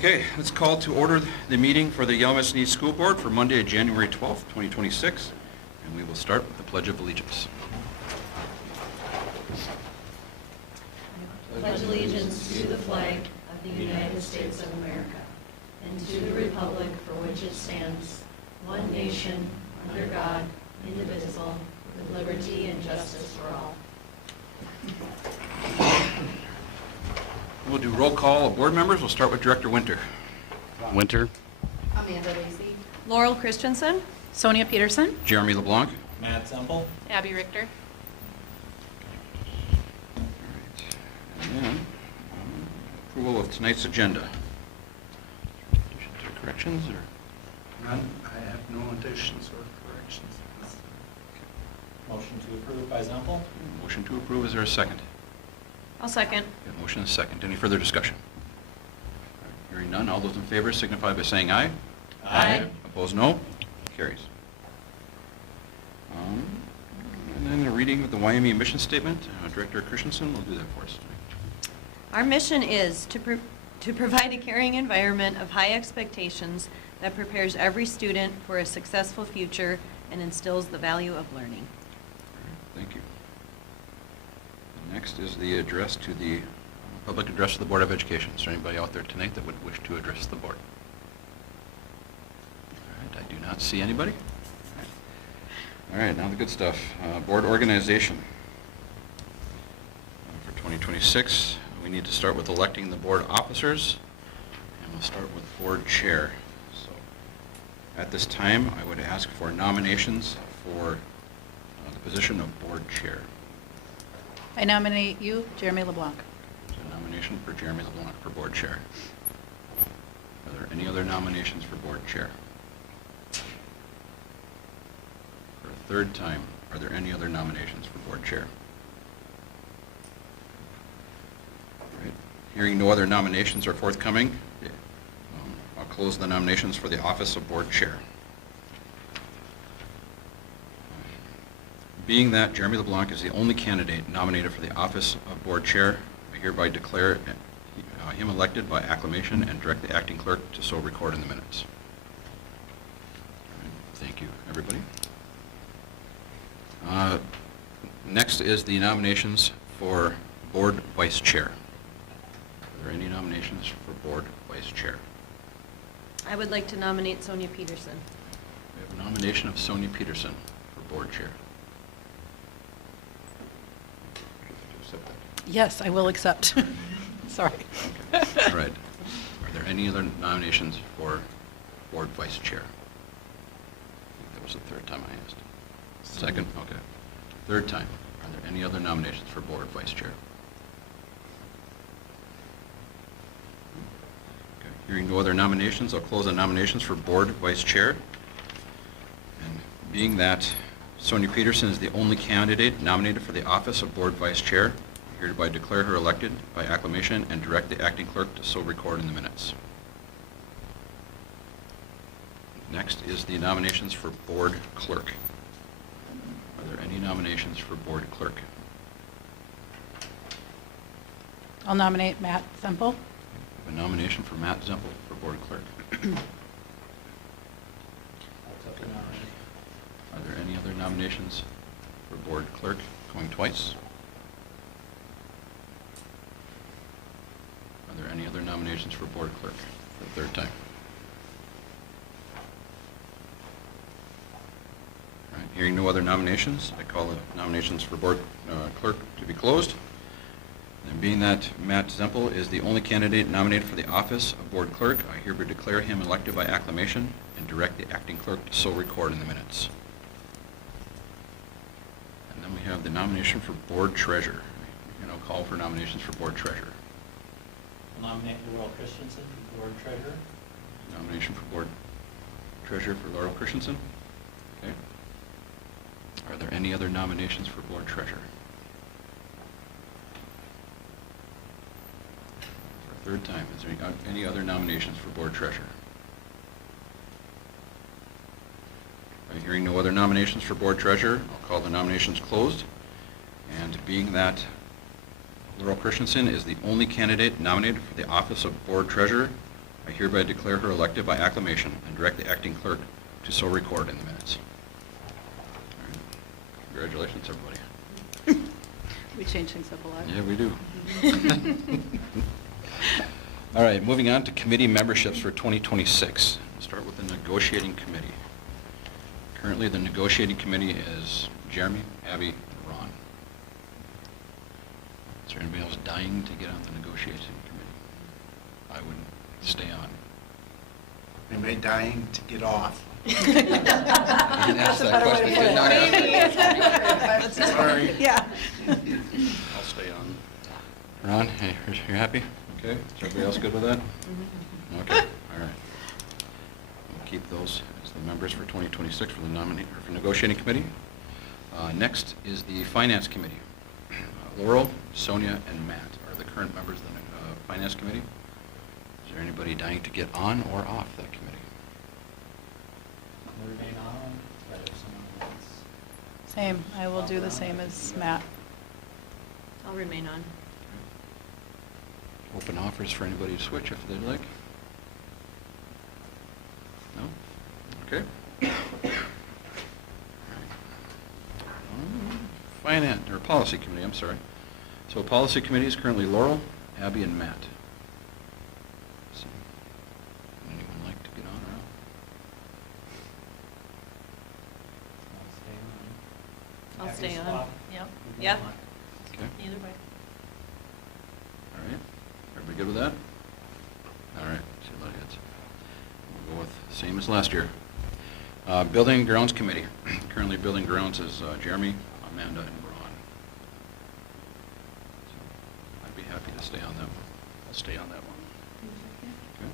Okay, let's call to order the meeting for the Yellowknife School Board for Monday, January 12th, 2026, and we will start with the Pledge of Allegiance. Pledge allegiance to the flag of the United States of America and to the republic for which it stands, one nation, under God, indivisible, with liberty and justice for all. We'll do roll call of board members. We'll start with Director Winter. Winter. Amanda Lacy. Laurel Christensen. Sonia Peterson. Jeremy LeBlanc. Matt Semple. Abby Richter. And then approval of tonight's agenda. Additions or corrections or? None. I have no additions or corrections. Motion to approve by Semple. Motion to approve. Is there a second? I'll second. Okay, motion is second. Any further discussion? Hearing none, all those in favor signify by saying aye. Aye. Opposed, no. Carries. And then the reading of the Wyoming mission statement. Director Christensen will do that for us tonight. Our mission is to provide a caring environment of high expectations that prepares every student for a successful future and instills the value of learning. Thank you. Next is the address to the public address to the Board of Education. Is there anybody out there tonight that would wish to address the board? All right, I do not see anybody. All right, now the good stuff. Board organization. For 2026, we need to start with electing the board officers, and we'll start with board chair. So, at this time, I would ask for nominations for the position of board chair. I nominate you, Jeremy LeBlanc. There's a nomination for Jeremy LeBlanc for board chair. Are there any other nominations for board chair? For a third time, are there any other nominations for board chair? All right. Hearing no other nominations are forthcoming, I'll close the nominations for the office of board chair. Being that Jeremy LeBlanc is the only candidate nominated for the office of board chair, I hereby declare him elected by acclamation and direct the acting clerk to so record in the minutes. All right, thank you, everybody. Next is the nominations for board vice chair. Are there any nominations for board vice chair? I would like to nominate Sonia Peterson. We have a nomination of Sonia Peterson for board chair. Yes, I will accept. Sorry. Okay. All right. Are there any other nominations for board vice chair? I think that was the third time I asked. Second? Okay. Third time. Are there any other nominations for board vice chair? Okay. Hearing no other nominations, I'll close the nominations for board vice chair. And being that Sonia Peterson is the only candidate nominated for the office of board vice chair, I hereby declare her elected by acclamation and direct the acting clerk to so record in the minutes. Next is the nominations for board clerk. Are there any nominations for board clerk? I'll nominate Matt Semple. I have a nomination for Matt Zempel for board clerk. I'll take the nomination. Are there any other nominations for board clerk? Going twice. Are there any other nominations for board clerk for the third time? All right, hearing no other nominations, I call the nominations for board clerk to be closed. And being that Matt Zempel is the only candidate nominated for the office of board clerk, I hereby declare him elected by acclamation and direct the acting clerk to so record in the minutes. And then we have the nomination for board treasurer. Call for nominations for board treasurer. I'll nominate Laurel Christensen for board treasurer. Nomination for board treasurer for Laurel Christensen. Okay. Are there any other nominations for board treasurer? For a third time, is there any other nominations for board treasurer? Hearing no other nominations for board treasurer, I'll call the nominations closed. And being that Laurel Christensen is the only candidate nominated for the office of board treasurer, I I hereby declare her elected by acclamation and direct the acting clerk to so record in the minutes. All right. Congratulations, everybody. We change things up a lot. Yeah, we do. All right, moving on to committee memberships for 2026. We'll start with the negotiating committee. Currently, the negotiating committee is Jeremy, Abby, and Ron. Is there anybody else dying to get on the negotiating committee? I would stay on. Anybody dying to get off? You didn't ask that question. You did not ask that. Sorry. Yeah. I'll stay on. Ron, hey, you happy? Okay, is everybody else good with that? Okay, all right. We'll keep those as the members for 2026 for the or for negotiating committee. Next is the finance committee. Laurel, Sonia, and Matt are the current members of the finance committee. Is there anybody dying to get on or off that committee? I'll remain on, but if someone wants. Same, I will do the same as Matt. I'll remain on. Open offers for anybody to switch if they'd like. No? Okay. Finance, or policy committee, I'm sorry. So policy committee is currently Laurel, Abby, and Matt. So, anyone like to get on or I'll stay on. I'll Happy stay to on. swap. Yep. if you Yep. want. Okay, Either way. all right. Everybody good with that? All right, see a lot of heads. We'll go with same as last year. Building and Grounds Committee. Currently, Building Grounds is Jeremy, Amanda, and Ron. So I'd be happy to stay on that one. I'll stay on that one. Okay.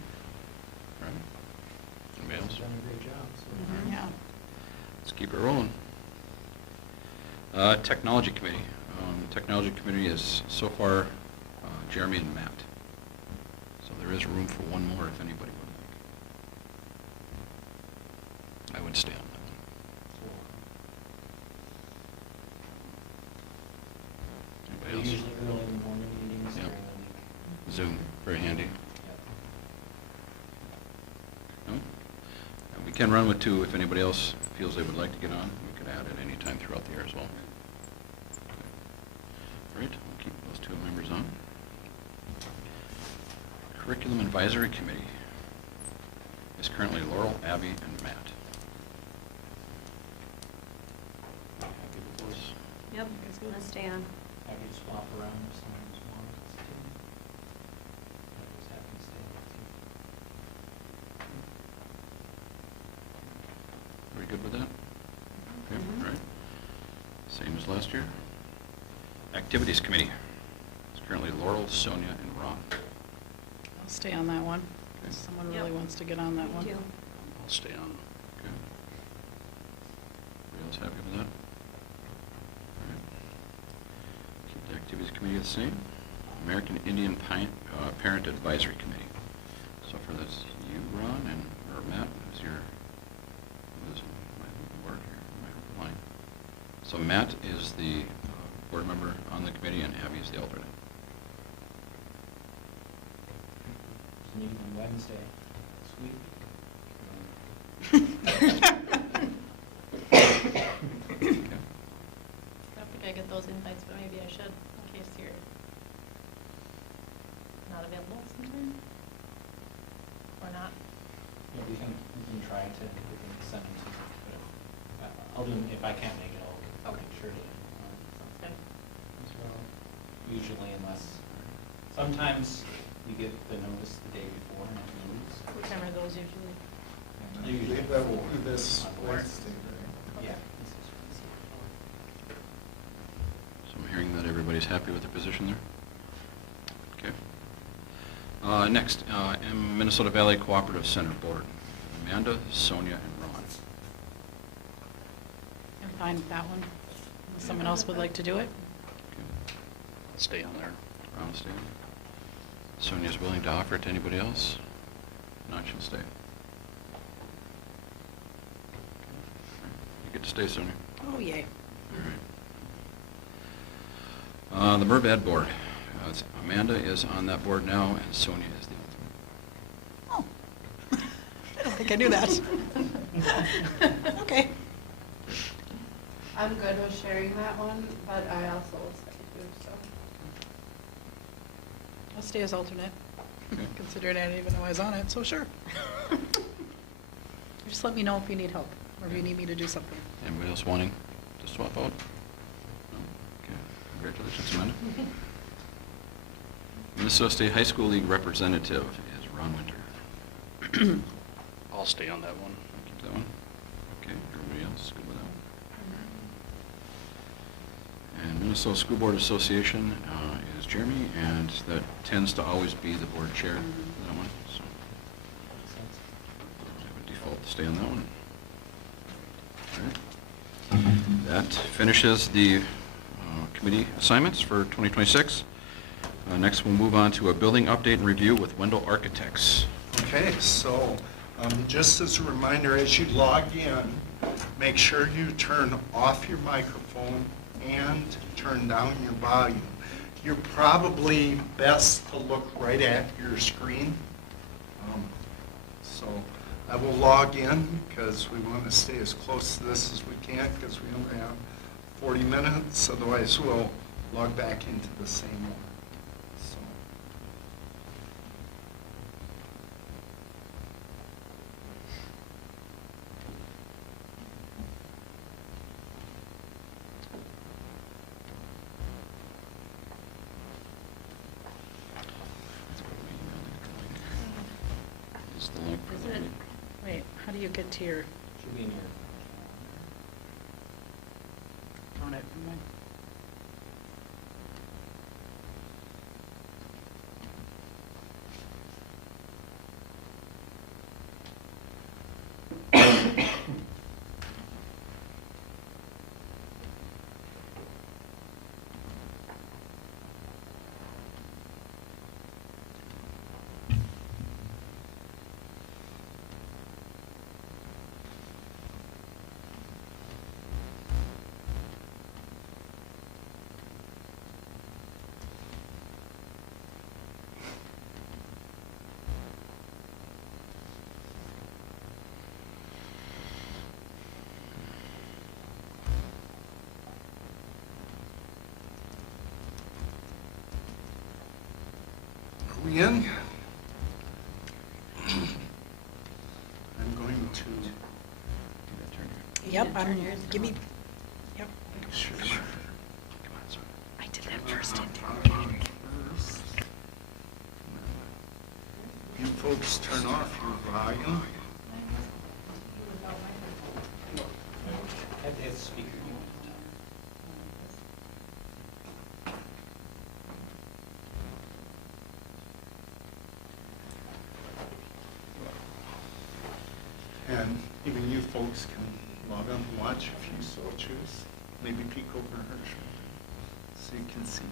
All right. Anybody else? Done a great job, so. Mhm. Yeah. Let's keep it rolling. Technology Committee. Technology Committee is so far Jeremy and Matt. So there is room for one more if anybody would like. I would stay on that one. They're Anybody else? usually early in the morning meetings Yep. during the week. Zoom, very handy. Yep. No? We can run with two if anybody else feels they would like to get on. We could add at any time throughout the year as well. All right, we'll keep those two members on. Curriculum Advisory Committee is currently Laurel, Abby, and Matt. Happy with those? Yep, I'll stay on. Happy to swap around if someone wants to. I was happy to stay on too. Are we good with that? Okay, Mhm. all right. Same as last year. Activities Committee is currently Laurel, Sonia, and Ron. I'll stay on that one. Okay. If someone Yep. really wants to get on that Me one. too. I'll stay on. Okay. Everybody else happy with that? All right. Keep the Activities Committee the same. American Indian Parent Advisory Committee. So for this, you, Ron, and, or Matt, is your, who's my board here, my line. So Matt is the board member on the committee, and Abby is the alternate. There's a meeting on Wednesday this week. Okay. I don't think I get those invites, but maybe I should, in case you're not available sometime. Or not. Yeah, we can try to, we can send them to you, but I'll do, if I can't make it, I'll Okay. make sure to. Sounds good. As well. Usually unless, sometimes we get the notice the day before and it moves. What time are those usually? They're usually That will before, be this on board. Wednesday, right? Yeah. So I'm hearing that everybody's happy with their position there? Okay. Next, Minnesota Valley Cooperative Center Board. Amanda, Sonia, and Ron. I'm fine with that one. Unless someone else would like to do it. Okay. I'll stay on there. Ron will stay on. Sonia's willing to offer it to anybody else? Not, she'll stay. You get to stay, Sonia. Oh, yay. All right. The MERV Ed Board. Amanda is on that board now, and Sonia is the alternate. Oh, think I knew that. Okay. I'm good with sharing that one, but I also will stay too, so. I'll stay as alternate, Okay. considering I didn't even know I was on it, so sure. Just let me know if you need help, or if you need me to do something. Anybody else wanting to swap out? No? Okay, congratulations, Amanda. Minnesota State High School League representative is Ron Winter. I'll stay on that one. Keep that one. Okay, everybody else good with that one? And Minnesota School Board Association is Jeremy, and that tends to always be the board chair for that one, so I have a default to stay on that one. All right. That finishes the committee assignments for 2026. Next, we'll move on to a building update and review with Wendell Architects. Okay, so just as a reminder, as you log in, make sure you turn off your microphone and turn down your volume. You're probably best to look right at your screen. So I will log in because we want to stay as close to this as we can because we only have 40 minutes. Otherwise, we'll log back into the same one. So. Is the link for Is the it, meeting? wait, how do you get to your, Should be in your. found it, never mind. Are we in? I'm going to. Give that turn here. Yep, Yeah, turn yours give me, on. yep. Sure. Come on, son. I did that first, didn't First. You folks turn off your volume. Have to hit speaker. And even you folks can log on and watch if you so choose. Maybe peek over her shoulder so you can see.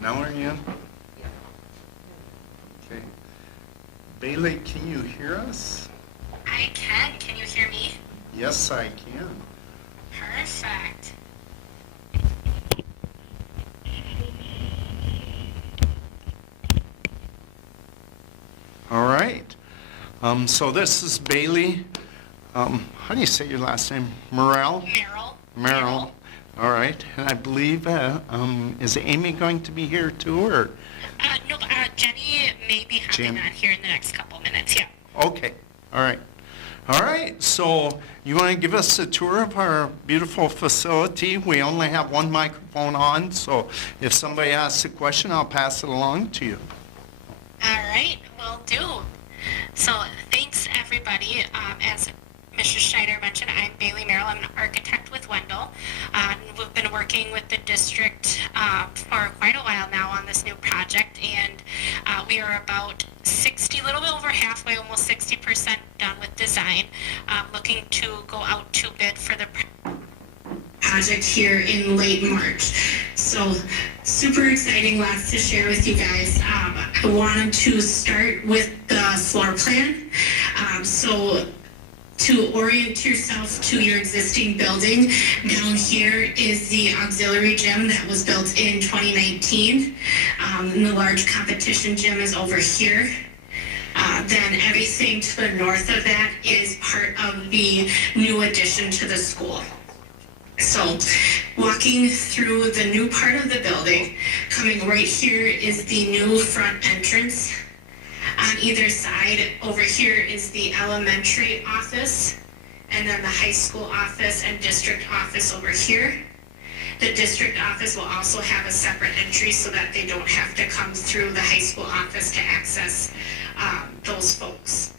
Now we're in? Okay. Bailey, can you hear us? I can. Can you hear me? Yes, I can. Perfect. All right. So this is Bailey. How do you say your last name? Morrell? Meryl. Merrill. All right. And I believe, is Amy going to be here too, or? No, Jenny may be hopping Jen. on here in the next couple minutes, yeah. Okay. All right. All right. So you want to give us a tour of our beautiful facility? We only have one microphone on, so if somebody asks a question, I'll pass it along to you. All right, will do. So thanks, everybody. As Mr. Schneider mentioned, I'm Bailey Merrill. I'm an architect with Wendell. We've been working with the district for quite a while now on this new project, and we are about 60, a little bit over halfway, almost 60% done with design. Looking to go out to bid for the project here in late March. So super exciting, lots to share with you guys. I wanted to start with the floor plan. So to orient yourself to your existing building, down here is the auxiliary gym that was built in 2019. And the large competition gym is over here. Then everything to the north of that is part of the new addition to the school. So walking through the new part of the building, coming right here is the new front entrance. On either side, over here is the elementary office, and then the high school office and district office over here. The district office will also have a separate entry so that they don't have to come through the high school office to access those folks.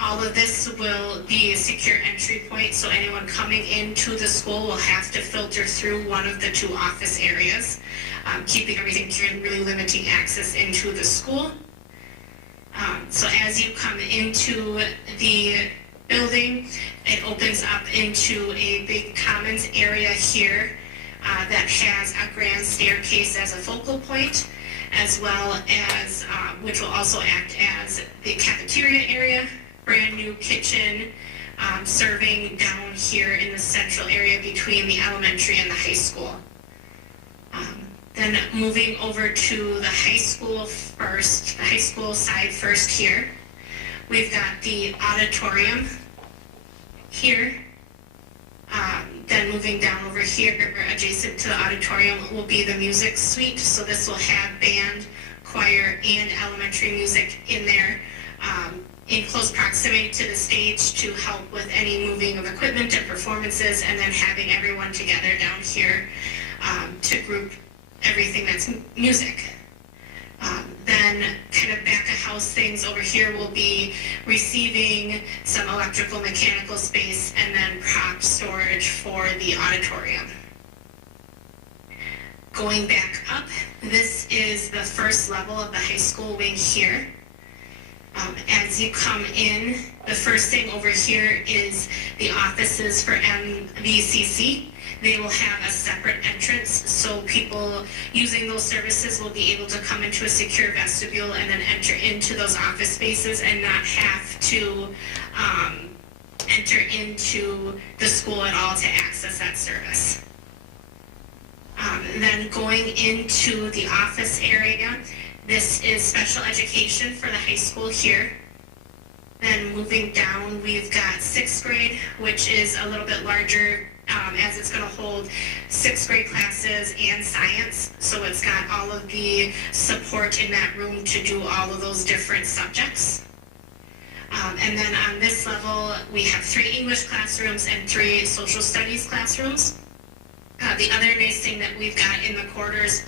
All of this will be a secure entry point, so anyone coming into the school will have to filter through one of the two office areas, keeping everything secure and really limiting access into the school. So as you come into the building, it opens up into a big commons area here that has a grand staircase as a focal point, as well as, which will also act as the cafeteria area, brand new kitchen, serving down here in the central area between the elementary and the high school. Then moving over to the high school first, the high school side first here, we've got the auditorium here. Then moving down over here, adjacent to the auditorium, will be the music suite. So this will have band, choir, and elementary music in there, in close proximity to the stage to help with any moving of equipment and performances, and then having everyone together down here to group everything that's music. Then kind of back of house things over here will be receiving, some electrical mechanical space, and then prop storage for the auditorium. Going back up, this is the first level of the high school wing here. As you come in, the first thing over here is the offices for MVCC. They will have a separate entrance, so people using those services will be able to come into a secure vestibule and then enter into those office spaces and not have to enter into the school at all to access that service. Then going into the office area, this is special education for the high school here. Then moving down, we've got 6th grade, which is a little bit larger, as it's going to hold 6th grade classes and science. So it's got all of the support in that room to do all of those different subjects. And then on this level, we have 3 English classrooms and 3 social studies classrooms. The other nice thing that we've got in the quarters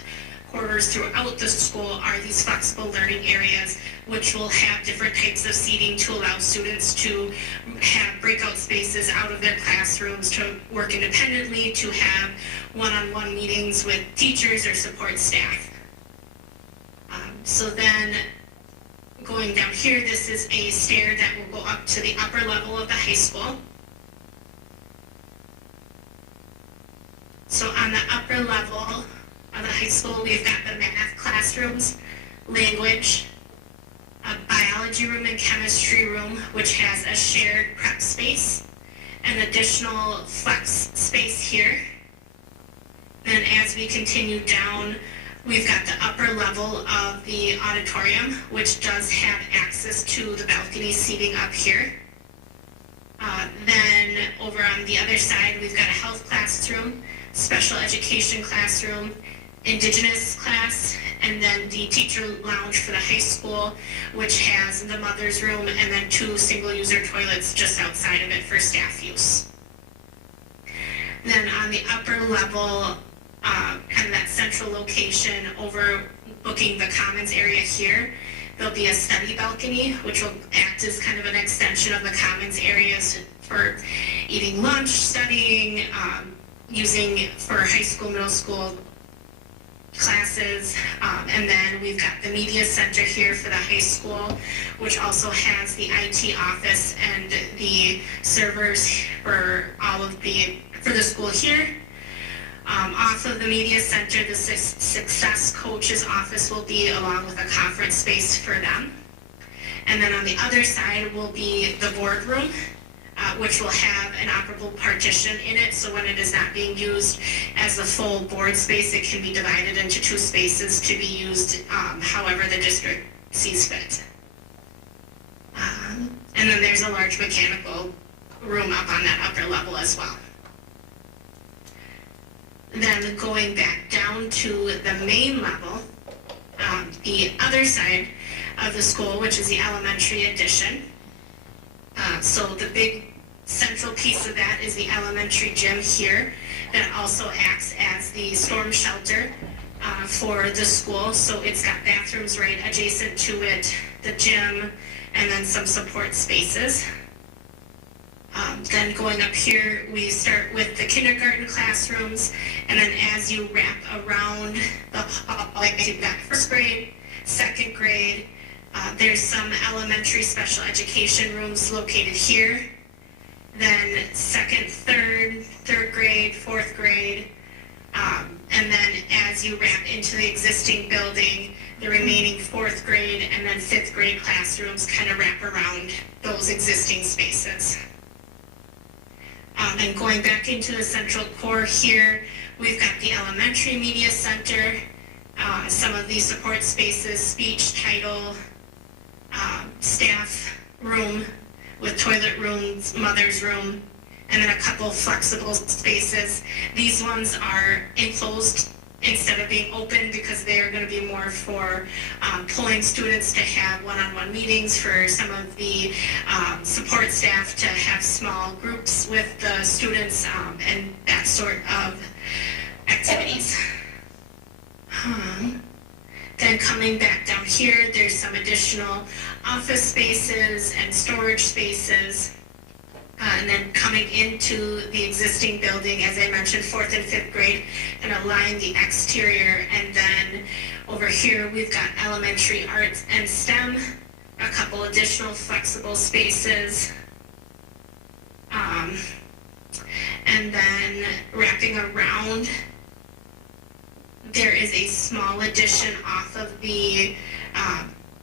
throughout the school are these flexible learning areas, which will have different types of seating to allow students to have breakout spaces out of their classrooms, to work independently, to have one-on-one meetings with teachers or support staff. So then going down here, this is a stair that will go up to the upper level of the high school. So on the upper level of the high school, we've got the math classrooms, language, a biology room and chemistry room, which has a shared prep space, an additional flex space here. Then as we continue down, we've got the upper level of the auditorium, which does have access to the balcony seating up here. Then over on the other side, we've got a health classroom, special education classroom, Indigenous class, and then the teacher lounge for the high school, which has the mother's room and then 2 single-user toilets just outside of it for staff use. Then on the upper level, kind of that central location overlooking the commons area here, there'll be a study balcony, which will act as kind of an extension of the commons areas for eating lunch, studying, using for high school, middle school classes. And then we've got the media center here for the high school, which also has the IT office and the servers for for the school here. Off of the media center, the success coach's office will be along with a conference space for them. And then on the other side will be the boardroom, which will have an operable partition in it, so when it is not being used as a full board space, it can be divided into 2 spaces to be used however the district sees fit. And then there's a large mechanical room up on that upper level as well. Then going back down to the main level, the other side of the school, which is the elementary addition. So the big central piece of that is the elementary gym here that also acts as the storm shelter for the school. So it's got bathrooms right adjacent to it, the gym, and then some support spaces. Then going up here, we start with the kindergarten classrooms, and then as you wrap around the hall, you've got first grade, second grade. There's some elementary special education rooms located here. Then second, third grade, fourth grade. And then as you wrap into the existing building, the remaining fourth grade and then fifth grade classrooms kind of wrap around those existing spaces. And going back into the central core here, we've got the elementary media center, some of these support spaces, speech, title, staff room with toilet rooms, mother's room, and then a couple flexible spaces. These ones are enclosed instead of being open because they are going to be more for pulling students to have one-on-one meetings, for some of the support staff to have small groups with the students and that sort of activities. Then coming back down here, there's some additional office spaces and storage spaces. And then coming into the existing building, as I mentioned, 4th and 5th grade, and align the exterior. And then over here, we've got elementary arts and STEM, a couple additional flexible spaces. And then wrapping around, there is a small addition off of the,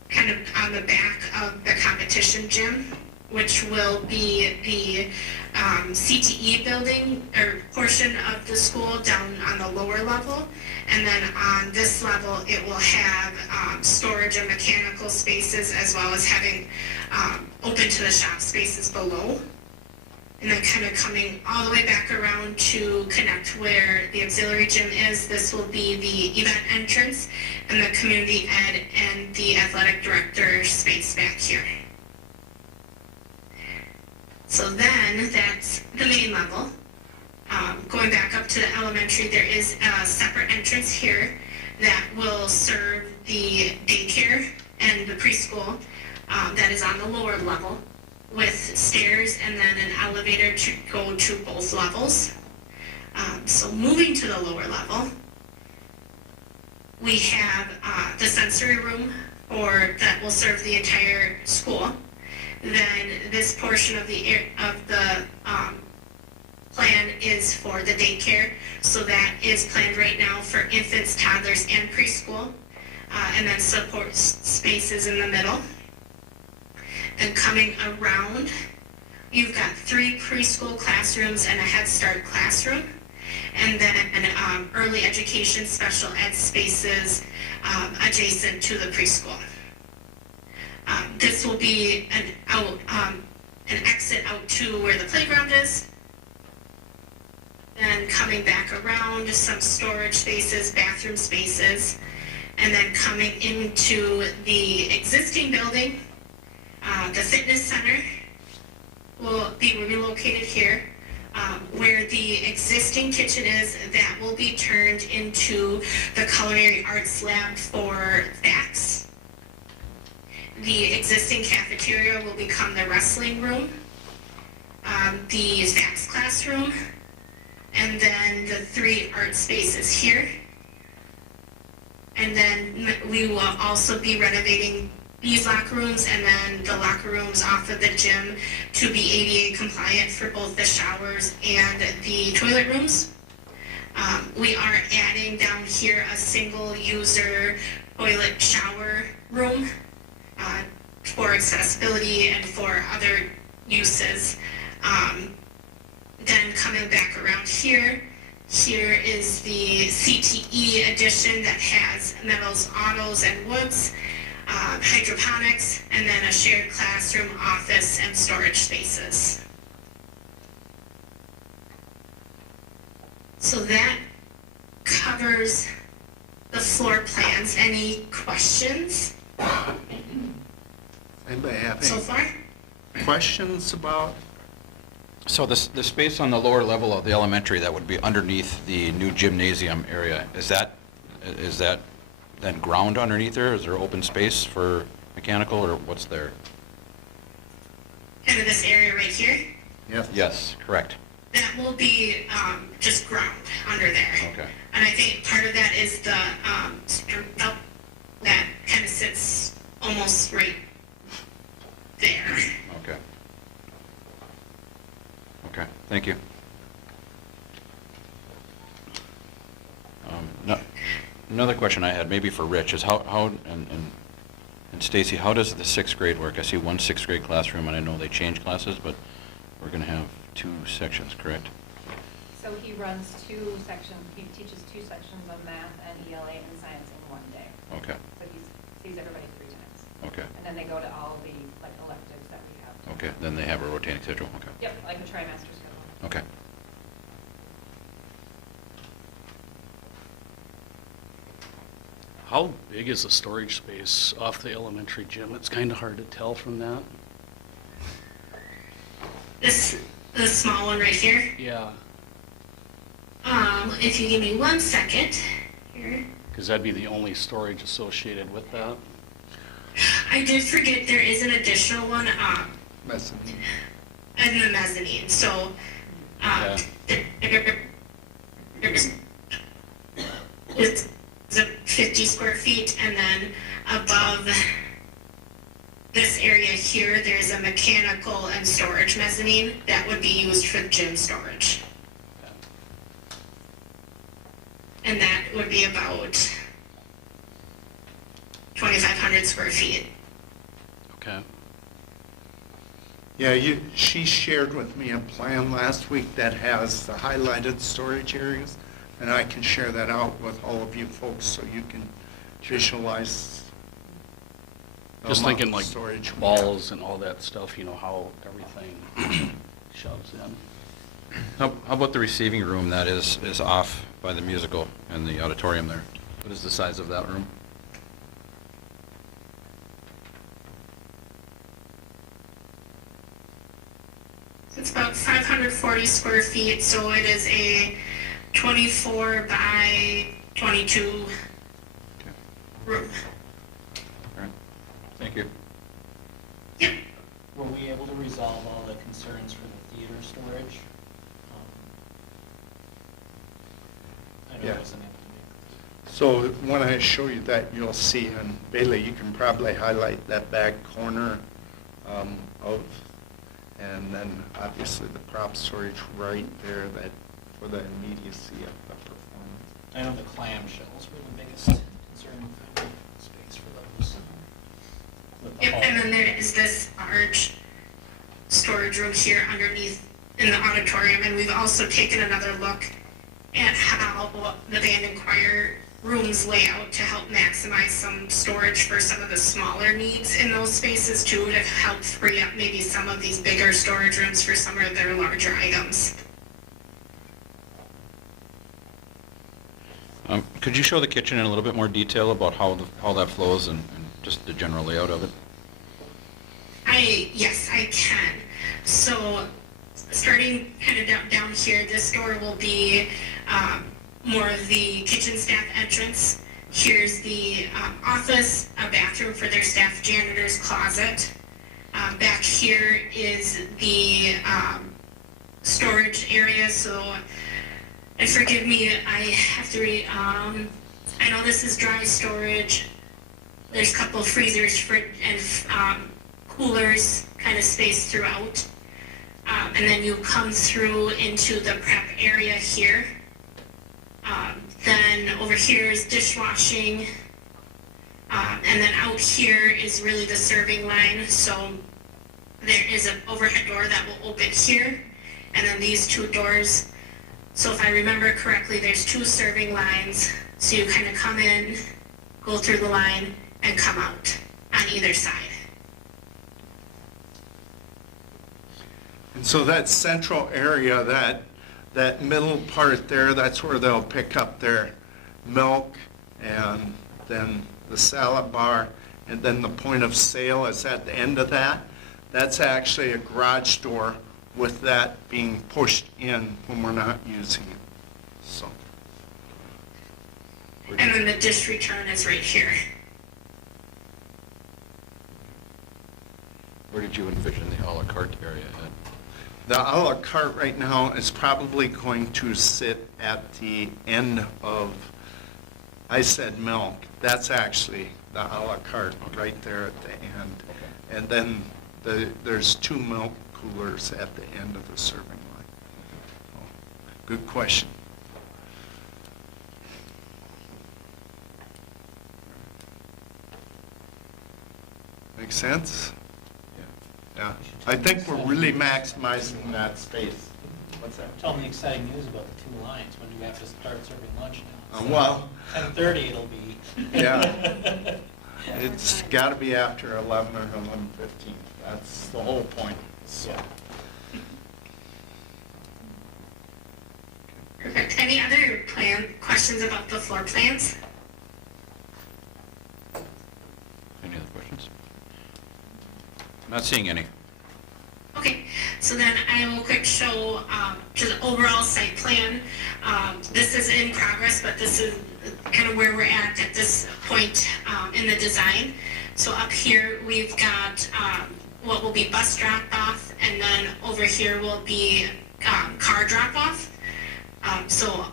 kind of on the back of the competition gym, which will be the CTE building or portion of the school down on the lower level. And then on this level, it will have storage and mechanical spaces, as well as having open to the shop spaces below. And then kind of coming all the way back around to connect where the auxiliary gym is. This will be the event entrance and the community ed and the athletic director space back here. So then that's the main level. Going back up to the elementary, there is a separate entrance here that will serve the daycare and the preschool that is on the lower level, with stairs and then an elevator to go to both levels. So moving to the lower level, we have the sensory room that will serve the entire school. Then this portion of the plan is for the daycare, so that is planned right now for infants, toddlers, and preschool, and then support spaces in the middle. And coming around, you've got 3 preschool classrooms and a Head Start classroom, and then early education special ed spaces adjacent to the preschool. This will be an exit out to where the playground is. Then coming back around, some storage spaces, bathroom spaces, and then coming into the existing building. The fitness center will be relocated here, where the existing kitchen is. That will be turned into the culinary arts lab for FACS. The existing cafeteria will become the wrestling room, the FACS classroom, and then the 3 art spaces here. And then we will also be renovating these locker rooms and then the locker rooms off of the gym to be ADA compliant for both the showers and the toilet rooms. We are adding down here a single user toilet shower room for accessibility and for other uses Then coming back around here, here is the CTE addition that has metals, autos, and woods, hydroponics, and then a shared classroom, office, and storage spaces. So that covers the floor plans. Any questions Anybody have so any far? questions about? So the space on the lower level of the elementary that would be underneath the new gymnasium area, is that then ground underneath there? Is there open space for mechanical, or what's there? Kind of this area right here, Yes. Yes, correct. that will be just ground under there. Okay. And I think part of that is the that kind of sits almost right there. Okay. Okay, thank you. Another question I had, maybe for Rich, is how and Stacy, how does the sixth grade work? I see one sixth grade classroom, and I know they change classes, but we're going to have 2 sections, correct? So he runs 2 sections, he teaches 2 sections of math and ELA and science in one day. Okay, So he sees everybody 3 times. okay, And then they go to all the like electives that we have. okay. Then they have a rotating schedule, okay. Yep, like a trimester schedule. Okay. How big is the storage space off the elementary gym? It's kind of hard to tell from that. The small one right here. Yeah, If you give me 1 second here. because that'd be the only storage associated with that. I did forget there is an additional one Mezzanine. in the mezzanine. So it's a 50 square feet, and then above this area here, there's a mechanical and storage mezzanine that would be used for gym storage. And that would be about 2,500 square feet. Okay. Yeah, she shared with me a plan last week that has the highlighted storage areas, and I can share that out with all of you folks so you can visualize the Just amount thinking of like storage we balls and all that stuff, you know, how everything shoves in. How about the receiving room that is off by the musical and the auditorium there? What is the size of that room? It's about 540 square feet, so it is a 24 by 22 Okay. room. All right. Thank you. Yep. Were we able to resolve all the concerns for the theater storage? I know Yeah. it wasn't implemented. So when I show you that, you'll see, and Bailey, you can probably highlight that back corner of, and then obviously the prop storage right there that for the immediacy of the performance. I know the clamshells were the biggest concern with the space for those. With the Yep, hall. and then there is this large storage room here underneath in the auditorium, and we've also taken another look at how the band and choir rooms lay out to help maximize some storage for some of the smaller needs in those spaces too, to help free up maybe some of these bigger storage rooms for some of their larger items. Could you show the kitchen in a little bit more detail about how that flows and just the general layout of it? Yes, I can. So starting kind of down here, this door will be more of the kitchen staff entrance. Here's the office, a bathroom for their staff janitor's closet. Back here is the storage area. So, and forgive me, I have to read. I know this is dry storage. There's a couple of freezers and coolers kind of spaced throughout. And then you come through into the prep area here. Then over here is dishwashing. And then out here is really the serving line. So there is an overhead door that will open here, and then these two doors. So if I remember correctly, there's two serving lines. So you kind of come in, go through the line, and come out on either side. And so that central area, that middle part there, that's where they'll pick up their milk, and then the salad bar, and then the point of sale is at the end of that. That's actually a garage door with that being pushed in when we're not using it. So, And then the dish return is right here. Where did you envision the à la carte area at? the à la carte right now is probably going to sit at the end of, I said milk, that's actually the à la carte right there at the end. And then there's two milk coolers at the end of the serving line. So, good question. Make sense? Yeah. I think we're really maximizing that space. What's that? Tell me exciting news about the two lines. When do we have to start serving lunch now? Well, 10:30 it'll be. Yeah. It's got to be after 11 or 11:15. That's the whole point. So. Perfect. Any other questions about the floor plans? Any other questions? Not seeing any. Okay, so then I will quick show just the overall site plan. This is in progress, but this is kind of where we're at this point in the design. So up here, we've got what will be bus drop-off, and then over here will be car drop-off. So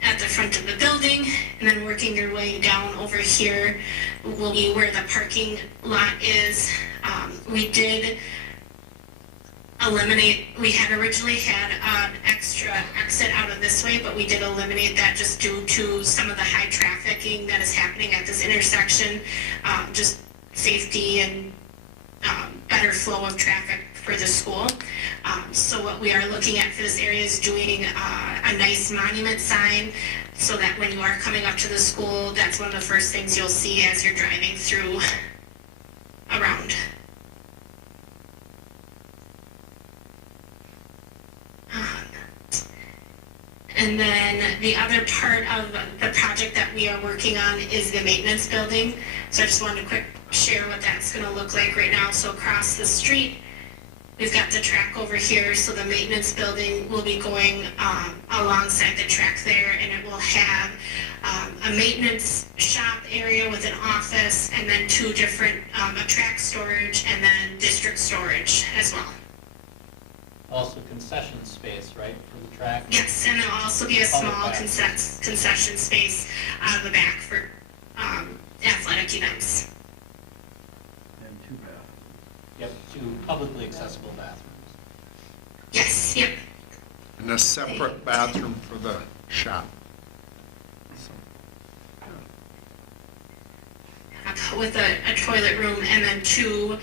at the front of the building, and then working your way down over here will be where the parking lot is. We did eliminate, we had originally had an extra exit out of this way, but we did eliminate that just due to some of the high trafficking that is happening at this intersection, just safety and better flow of traffic for the school. So what we are looking at for this area is doing a nice monument sign so that when you are coming up to the school, that's one of the first things you'll see as you're driving through around. And then the other part of the project that we are working on is the maintenance building. So I just wanted to quick share what that's going to look like right now. So across the street, we've got the track over here. So the maintenance building will be going alongside the track there, and it will have a maintenance shop area with an office, and then two different, a track storage, and then district storage as well. Also concession space, right, for the track? Yes, and there'll also be a Public small back. concession space on the back for athletic events. And two bathrooms. Yep, two publicly accessible bathrooms. Yes, yep. And a separate bathroom for the shop. With a toilet room, and then two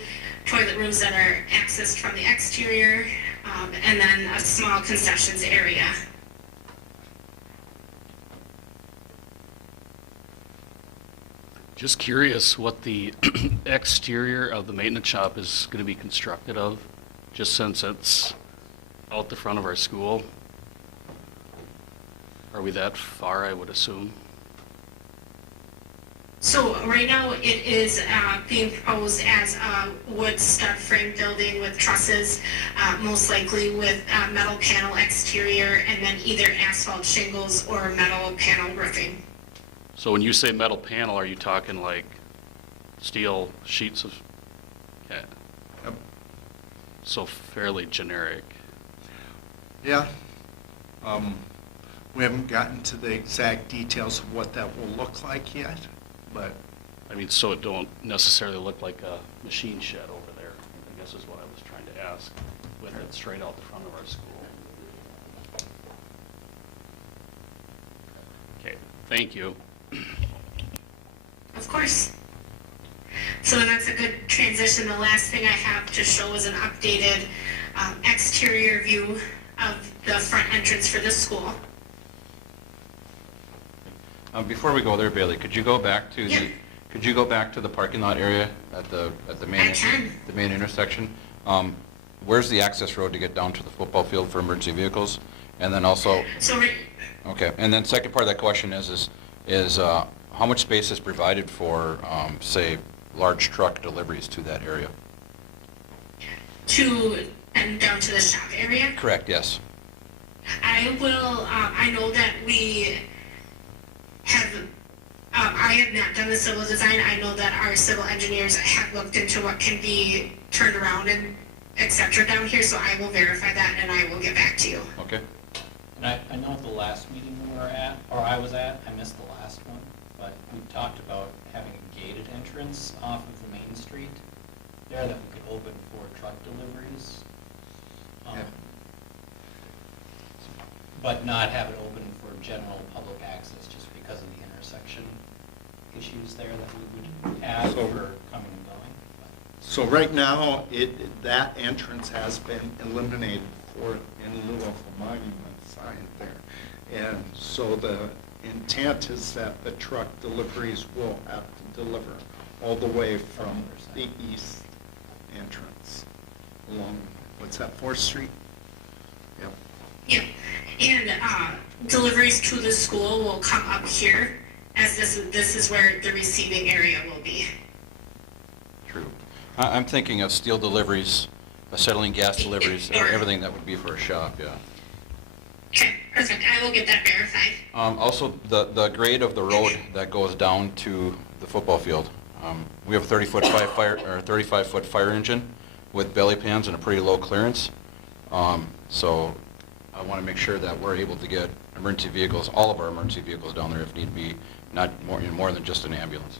toilet rooms that are accessed from the exterior, and then a small concessions area. Just curious what the exterior of the maintenance shop is going to be constructed of, just since it's out the front of our school. Are we that far, I would assume? So right now it is being proposed as a wood stud frame building with trusses, most likely with metal panel exterior, and then either asphalt shingles or metal panel roofing. So when you say metal panel, are you talking like steel sheets of, yeah, Yep. so fairly generic? Yeah. We haven't gotten to the exact details of what that will look like yet, but I mean, so it don't necessarily look like a machine shed over there, I guess is what I was trying to ask, with it straight out the front of our school. Okay, thank you. Of course. So then that's a good transition. The last thing I have to show is an updated exterior view of the front entrance for the school. Before we go there, Bailey, could you go back to Yeah. the parking lot area at the main I can. the main intersection? Where's the access road to get down to the football field for emergency vehicles? And then also, So right, okay, and then second part of that question is how much space is provided for, say, large truck deliveries to that area? to and down to the shop area. Correct, yes. I will, I know that we have, I have not done the civil design. I know that our civil engineers have looked into what can be turned around and et cetera down here, so I will verify that and I will get back to you. Okay. And I know at the last meeting we were at, or I was at, I missed the last one, but we talked about having a gated entrance off of the main street there that we could open for truck deliveries. Yeah. But not have it open for general public access just because of the intersection issues there that we would have So- for coming and going. But So right now, that entrance has been eliminated for, in lieu of a monument sign there. And so the intent is that the truck deliveries will have to deliver all the way from the east entrance along, what's that, 4th Street? Yep. Yeah, and deliveries to the school will come up here, as this is where the receiving area will be. True. I'm thinking of steel deliveries, acetylene gas deliveries, everything that would be for a shop, yeah. Okay, perfect. I will get that verified. Also, the grade of the road that goes down to the football field. We have a 35-foot fire engine with belly pans and a pretty low clearance. So I want to make sure that we're able to get emergency vehicles, all of our emergency vehicles down there if need be, not more than just an ambulance.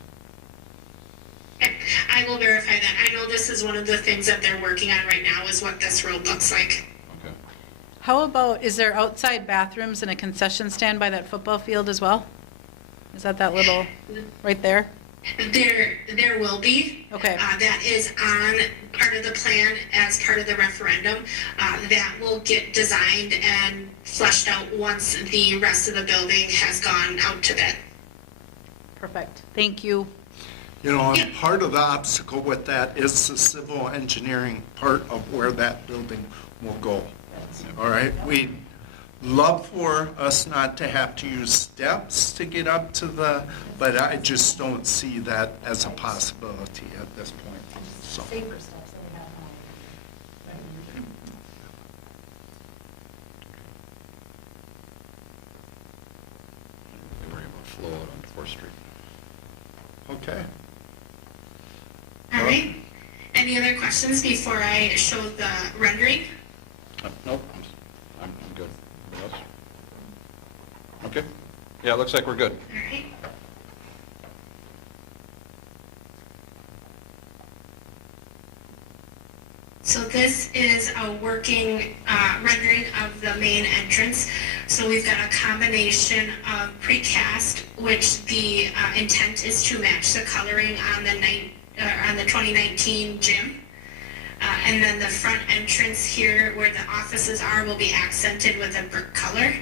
Okay, I will verify that. I know this is one of the things that they're working on right now, is what this road looks like. Okay. How about, is there outside bathrooms and a concession stand by that football field as well? Is that little, right there? There will be. Okay. That is on part of the plan as part of the referendum. That will get designed and fleshed out once the rest of the building has gone out to bid. Perfect. Thank you. You know, and part of the obstacle with that is the civil engineering part of where that building will go. All right? We'd love for us not to have to use steps to get up to but I just don't see that as a possibility at this point, so. Safer steps that we have now. They were able to flow out onto 4th Street. Okay. All right. Any other questions before I show the rendering? Nope, I'm good. Anybody else? Okay. Yeah, it looks like we're good. All right. So this is a working rendering of the main entrance. So we've got a combination of precast, which the intent is to match the coloring on the 2019 gym. And then the front entrance here where the offices are will be accented with a brick color.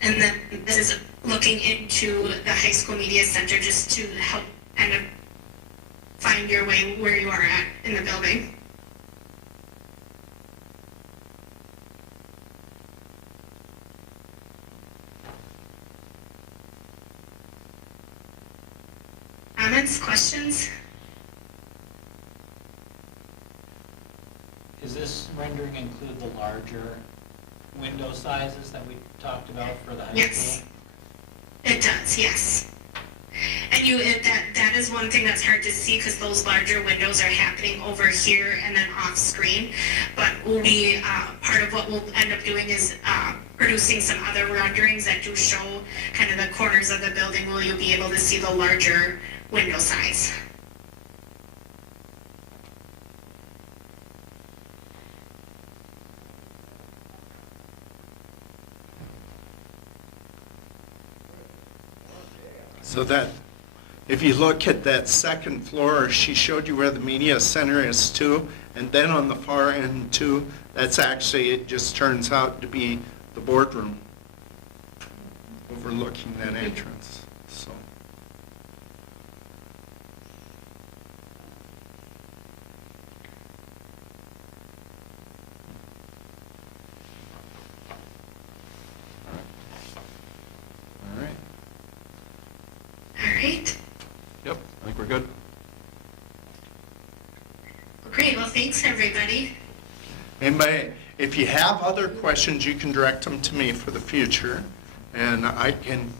And then this is looking into the high school media center just to help kind of find your way where you are at in the building. Comments, questions? Does this rendering include the larger window sizes that we talked about for the high Yes. school? It does, yes. And that is one thing that's hard to see because those larger windows are happening over here and then off screen. But we, part of what we'll end up doing is producing some other renderings that do show kind of the corners of the building where you'll be able to see the larger window size. So that if you look at that second floor, she showed you where the media center is too, and then on the far end too, that's actually, it just turns out to be the boardroom overlooking that entrance, so. All right. All right. Yep, I think we're good. Well, great. Well, thanks, everybody. Anybody, if you have other questions, you can direct them to me for the future, and I can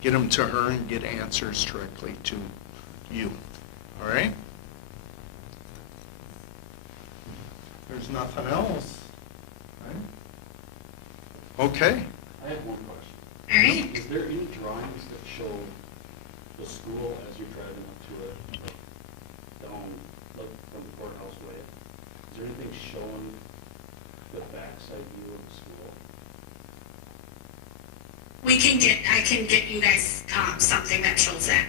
get them to her and get answers directly to you. All right? There's nothing else. Right? Okay. I have one question. All right. Is there any drawings that show the school as you're driving up to it, like down from the courthouse way? Is there anything showing the backside view of the school? I can get you guys something that shows that.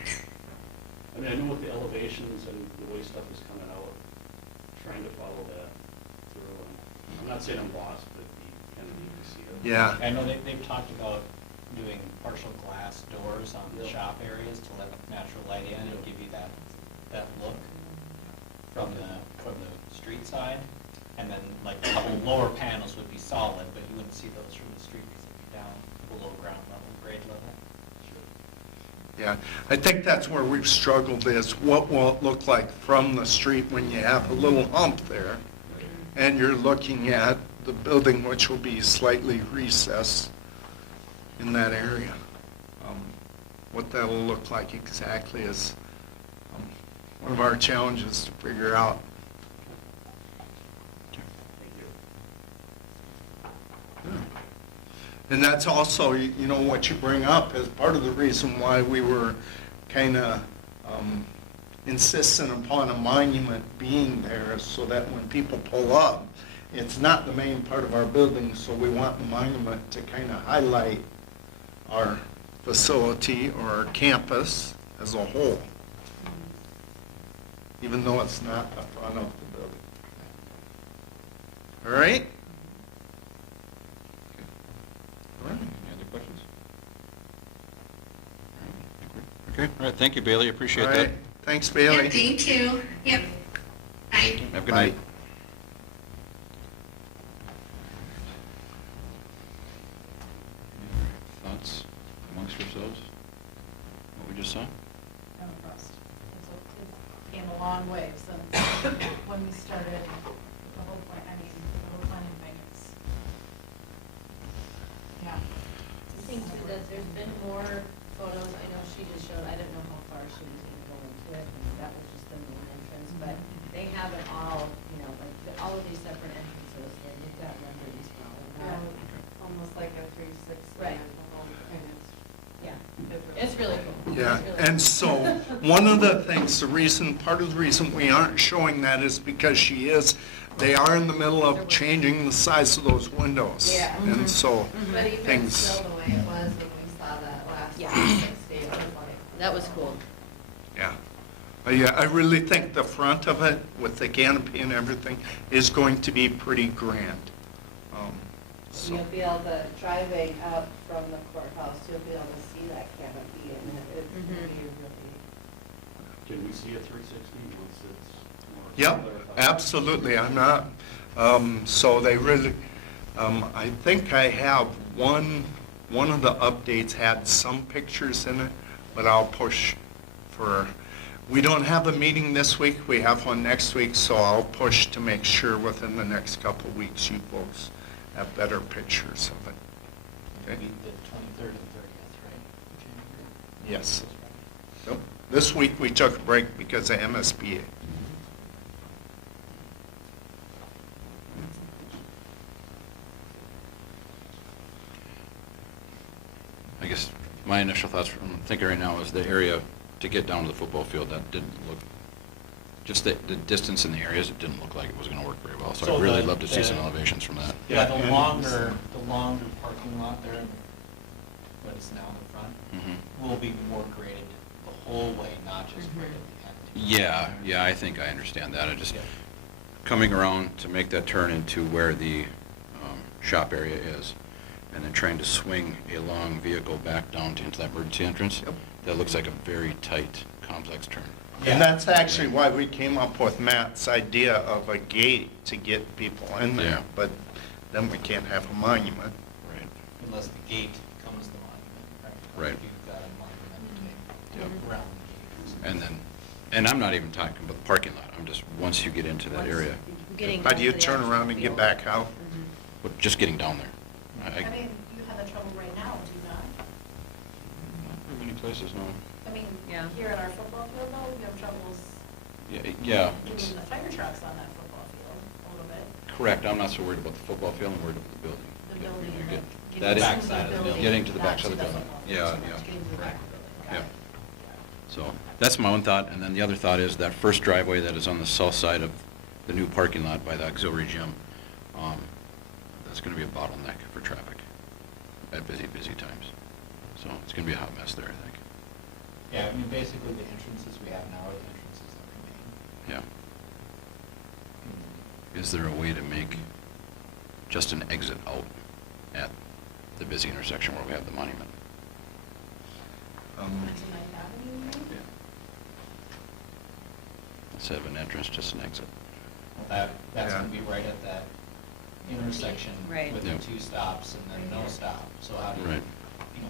I mean, I know with the elevations and the way stuff is coming out, trying to follow that through. And I'm not saying I'm lost, but you kind of need to see it. Yeah. I know they've talked about doing partial glass doors on the Yep. shop areas to let natural light in and give you that look from the street side. And then like a couple lower panels would be solid, but you wouldn't see those from the street because they'd be down below ground level, grade level. Yeah, I think that's where we've struggled is what will it look like from the street when you have a little hump there and you're looking at the building, which will be slightly recessed in that area. What that'll look like exactly is one of our challenges to figure out. And that's also, you know, what you bring up as part of the reason why we were kind of insistent upon a monument being there, so that when people pull up, it's not the main part of our building, so we want the monument to kind of highlight our facility or our campus as a whole, even though it's not the front of the building. All right? All right, any other questions? Okay, all right, thank you, Bailey, appreciate All that. right. Thanks, Bailey. Yep, thank you. Yep. Bye. Have a good Bye. night. Thoughts amongst yourselves? What we just saw? I'm impressed. It's came a long way since when we started the whole plan, the whole planning thing. Yeah. I think too that there's been more photos, I know she just showed, I didn't know how far she was gonna go into it, and that was just the main entrance, but they have it all, you know, like, all of these separate entrances, and you've got renderings now, and that, Almost like a 360. Right. of the whole thing. yeah, It's it's really cool. Yeah, It's really and cool. so, one of the things, part of the reason we aren't showing that is because they are in the middle of changing the size of those windows. Yeah. And so, But even things, still, the way it was when we saw that last Yeah. 360, it was like. That was cool. yeah. Yeah, I really think the front of it, with the canopy and everything, is going to be pretty grand. So, You'll be able to, driving up from the courthouse, you'll be able to see that canopy, and it's going to be really. Can we see a 360 once it's more? yep, clarified? absolutely, I'm not, so they really, I think I have one of the updates had some pictures in it, but I'll push for, we don't have a meeting this week, we have one next week, so I'll push to make sure within the next couple of weeks you folks have better pictures of it. Okay? Maybe the 23rd and 30th, right? January. Yes. Yep. This week we took a break because of MSBA. I guess my initial thoughts from thinking right now is the area to get down to the football field, that didn't look, just the distance in the areas, it didn't look like it was going to work very well. So So I'd really the- love to see some the- elevations from that. Yeah, And- the longer parking lot there, what is now in the front, Mhm. will be more graded the whole way, not just right at the end. Yeah, I think I understand that. I just, Yeah. coming around to make that turn into where the shop area is, and then trying to swing a long vehicle back down into that emergency entrance, that looks like a very tight, complex turn. And that's actually why we came up with Matt's idea of a gate to get people in there. Yeah. But then we can't have a monument. Right. Unless the gate becomes the monument, right? Right. If you've got a monument to Yep. take around the gate. And then, and I'm not even talking about the parking lot, I'm just, once you get into that area, Getting How do you into the turn actual around and get field. back out? Mhm. but just getting down there. I mean, you have that trouble right now, do you not? Not many places, no. I mean, Yeah. here at our football field, though, we have troubles Yeah, it's, getting the fire trucks on that football field a little bit. correct, I'm not so worried about the football field, I'm worried about the building. The building, You and get- getting that to is- back side of the building. Getting to the not back side of the building. football field, Yeah, so much yeah. getting to the back of the building. Got Yeah. it. So, that's my one thought, and then the other thought is that first driveway that is on the south side of the new parking lot by the auxiliary gym, that's gonna be a bottleneck for traffic at busy times. So, it's gonna be a hot mess there, I think. Yeah, I mean, basically, the entrances we have now are the entrances that remain. Yeah. Is there a way to make just an exit out at the busy intersection where we have the monument? Ninth Avenue, you mean? Instead of an entrance, just an exit. Well, that's Yeah. gonna be right at that intersection Right. with Yeah. the two stops and then no stop. So how do you, Right.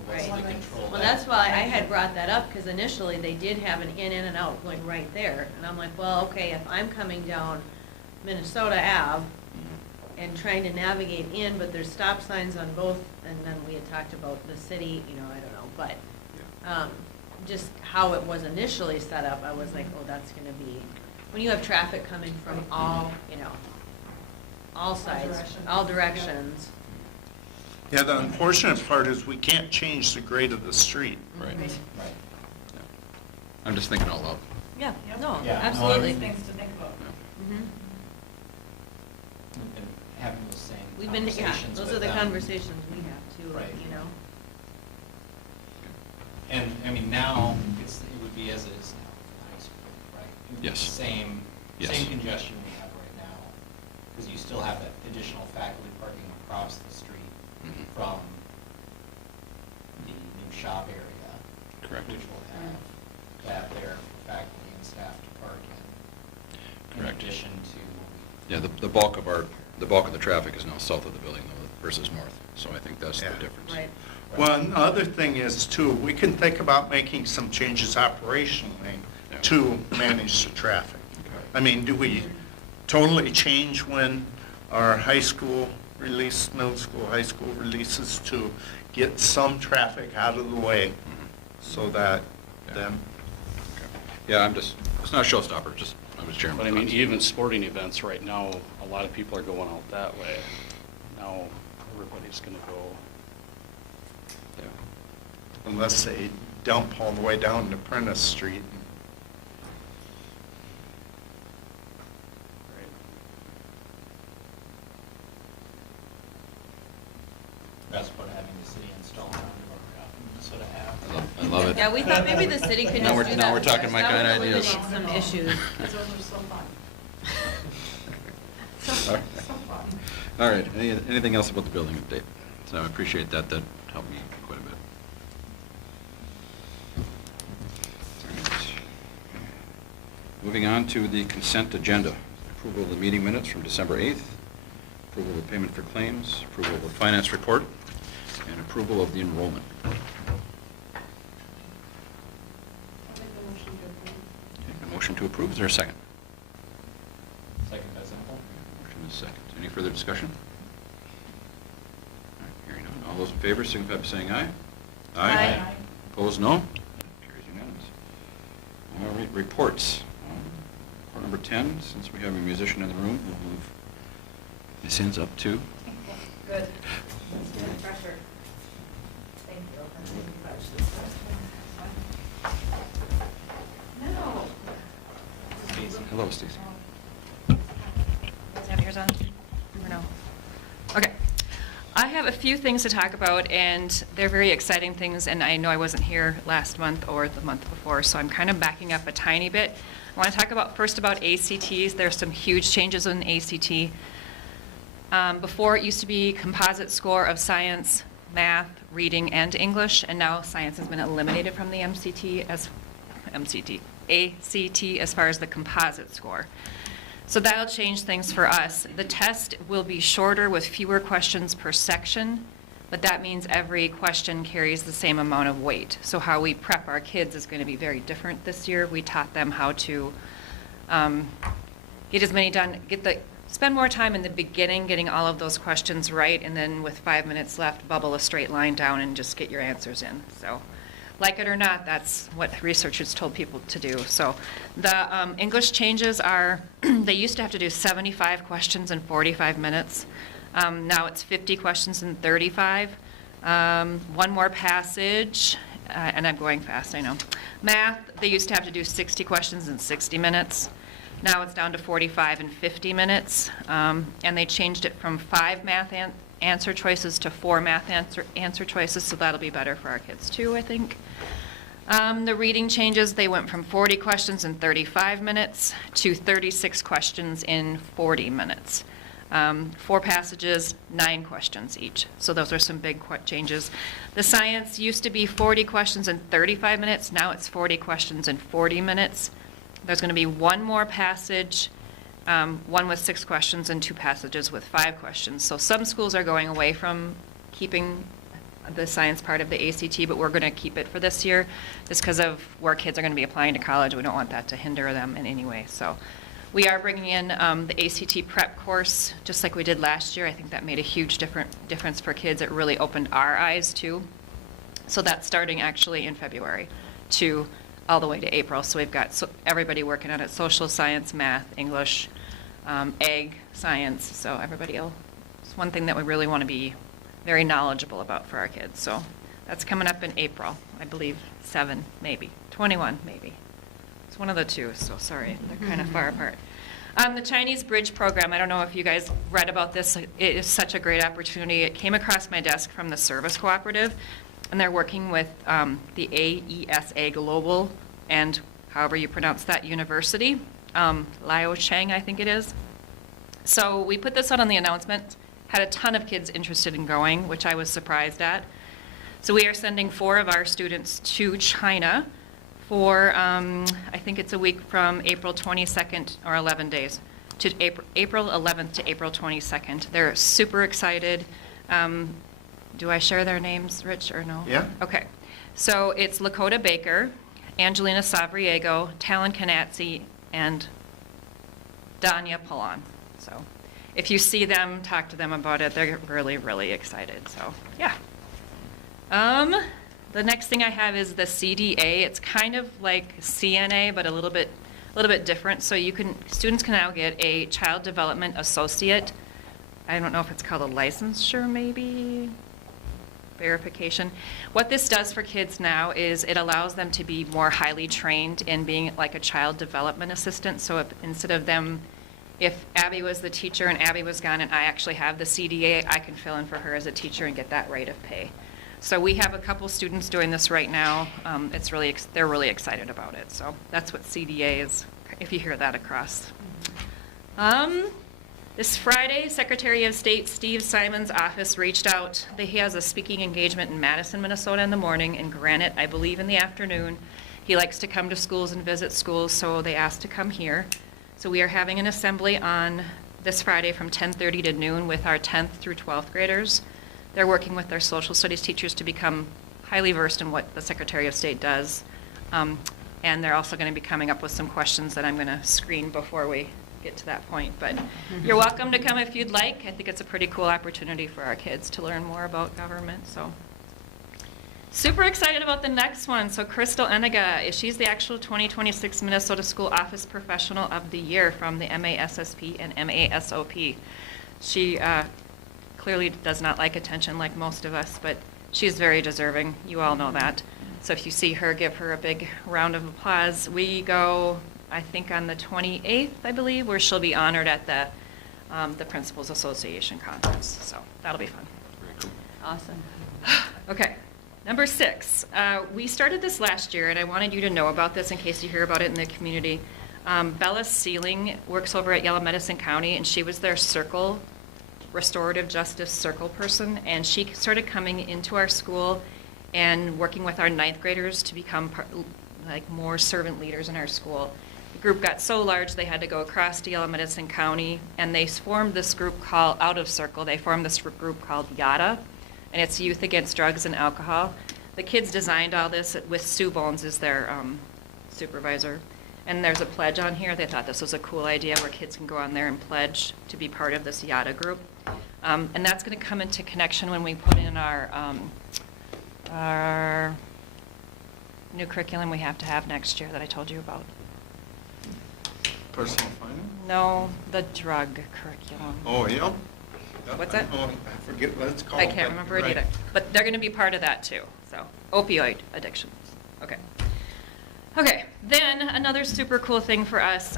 what's Right. the control? Well, that- that's why I had brought that up, because initially they did have an in and out going right there. And I'm like, well, okay, if I'm coming down Minnesota Ave and trying to navigate in, but there's stop signs on both, and then we had talked about the city, you know, I don't know, but just how it was initially set up, I was like, oh, that's gonna be, when you have traffic coming from all, you know, all sides, directions. all directions. Yeah, the unfortunate part is we can't change the grade of the street. Right. Right. Yeah. I'm just thinking out loud. Yeah, Yep. no, Yeah, no, absolutely. These things to think about. Yeah. Mhm. And having those same We've been, yeah, conversations those with are the them. conversations we have too, Right. you know? And, I mean, now, it would be as it is now for the high school, right? It would be Yes. the Same Yes. congestion we have right now, because you still have that additional faculty parking across the street Mhm. from the new shop area. Correct. Which will have that there for faculty and staff to park in. Correct. In addition to. Yeah, the bulk of the traffic is now south of the building though versus north, so I think that's the Yeah. difference. Right. Well, and the other thing is too, we can think about making some changes operationally Yeah. to manage the traffic. Okay. I mean, do we totally change when our high school middle school, high school releases to get some traffic out of the way Mhm. so that Yeah. then, Okay. Yeah, it's not a showstopper, just, I was sharing my But I mean, thoughts. even sporting events right now, a lot of people are going out that way. Now, everybody's gonna go. Yeah. unless they dump all the way down to Prentice Street. Right. That's what having the city install on Minnesota I Ave. love it. Yeah, we thought maybe the city could Now just we're- do now that we're for talking us. my That would kind of ideas. eliminate some issues. Those are so fun. All So right. fun. All right, anything else about the building update? So I appreciate that helped me quite a bit. All right. Moving on to the consent agenda. Approval of the meeting minutes from December 8th, approval of payment for claims, approval of the finance report, and approval of the enrollment. I'll make the motion to approve. Okay, a motion to approve, is there a second? Second by Zempel. Motion is second. Any further discussion? All right, hearing none. All those in favor signify by saying aye. Aye. Opposed, no? Carries unanimous. All right, reports. Report number 10, since we have a musician in the room, we'll move Ms. Hins up to. Good. That's good pressure. Thank you. No. Stacy. Hello, Stacy. Does it have yours on? Or no? Okay. I have a few things to talk about, and they're very exciting things, and I know I wasn't here last month or the month before, so I'm kind of backing up a tiny bit. I want to talk first about ACTs. There's some huge changes in ACT. Before, it used to be composite score of science, math, reading, and English, and now science has been eliminated from the ACT as far as the composite score. So that'll change things for us. The test will be shorter with fewer questions per section, but that means every question carries the same amount of weight. So how we prep our kids is going to be very different this year. We taught them how to get as many done, spend more time in the beginning getting all of those questions right, and then with 5 minutes left, bubble a straight line down and just get your answers in. So, like it or not, that's what researchers told people to do. So the English changes are, they used to have to do 75 questions in 45 minutes. Now it's 50 questions in 35. One more passage, and I'm going fast, I know. Math, they used to have to do 60 questions in 60 minutes. Now it's down to 45 in 50 minutes. And they changed it from 5 math answer choices to 4 math answer choices, so that'll be better for our kids too, I think. The reading changes, they went from 40 questions in 35 minutes to 36 questions in 40 minutes. 4 passages, 9 questions each. So those are some big changes. The science used to be 40 questions in 35 minutes. Now it's 40 questions in 40 minutes. There's going to be 1 more passage, 1 with 6 questions, and 2 passages with 5 questions. So some schools are going away from keeping the science part of the ACT, but we're going to keep it for this year just because of where kids are going to be applying to college. We don't want that to hinder them in any way. So we are bringing in the ACT prep course just like we did last year. I think that made a huge difference for kids. It really opened our eyes too. So that's starting actually in February to all the way to April. So we've got everybody working on it: social science, math, English, ag, science. So everybody else. It's one thing that we really want to be very knowledgeable about for our kids. So that's coming up in April, I believe 7, maybe 21, maybe. It's one of the two. So sorry, they're kind of far apart. The Chinese Bridge program. I don't know if you guys read about this. It is such a great opportunity. It came across my desk from the Service Cooperative, and they're working with the AESA Global and however you pronounce that university, Lao Cheng, I think it is. So we put this out on the announcement. Had a ton of kids interested in going, which I was surprised at. So we are sending 4 of our students to China for, I think it's a week from April 22nd, or 11 days, to April 11th to April 22nd. They're super excited. Do I share their names, Rich, or no? Yeah. Okay. So it's Lakota Baker, Angelina Savriego, Talon Kanatsi, and Danya Pallon. So if you see them, talk to them about it. They're really, really excited. So, yeah. The next thing I have is the CDA. It's kind of like CNA, but a little bit different. So students can now get a Child Development Associate. I don't know if it's called a licensure, maybe verification. What this does for kids now is it allows them to be more highly trained in being like a child development assistant. So instead of them, if Abby was the teacher and Abby was gone and I actually have the CDA, I can fill in for her as a teacher and get that rate of pay. So we have a couple students doing this right now. They're really excited about it. So that's what CDA is, if you hear that across. This Friday, Secretary of State Steve Simon's office reached out. He has a speaking engagement in Madison, Minnesota in the morning, and Granite, I believe, in the afternoon. He likes to come to schools and visit schools, so they asked to come here. So we are having an assembly on this Friday from 10:30 to noon with our 10th through 12th graders. They're working with their social studies teachers to become highly versed in what the Secretary of State does. And they're also going to be coming up with some questions that I'm going to screen before we get to that point. But you're welcome to come if you'd like. I think it's a pretty cool opportunity for our kids to learn more about government. So super excited about the next one. So Crystal Eniga, she's the actual 2026 Minnesota School Office Professional of the Year from the MASSP and MASOP. She clearly does not like attention like most of us, but she's very deserving. You all know that. So if you see her, give her a big round of applause. We go, I think, on the 28th, I believe, where she'll be honored at the Principals Association Conference. So that'll be fun. Great. Awesome. Okay, number 6. We started this last year, and I wanted you to know about this in case you hear about it in the community. Bella Sealing works over at Yellow Medicine County, and she was their circle, restorative justice circle person, and she started coming into our school and working with our 9th graders to become more servant leaders in our school. The group got so large they had to go across to Yellow Medicine County, and they formed this group called, out of Circle, they formed this group called YADA, and it's Youth Against Drugs and Alcohol. The kids designed all this with Sue Bones as their supervisor. And there's a pledge on here. They thought this was a cool idea where kids can go on there and pledge to be part of this YADA group. And that's going to come into connection when we put in our new curriculum we have to have next year that I told you about. Personal finance? No, the drug curriculum. Oh, yep. What's that? Oh, I forget what it's called. I can't remember it Right. either. But they're going to be part of that too. So opioid addictions. Okay. Okay, then another super cool thing for us,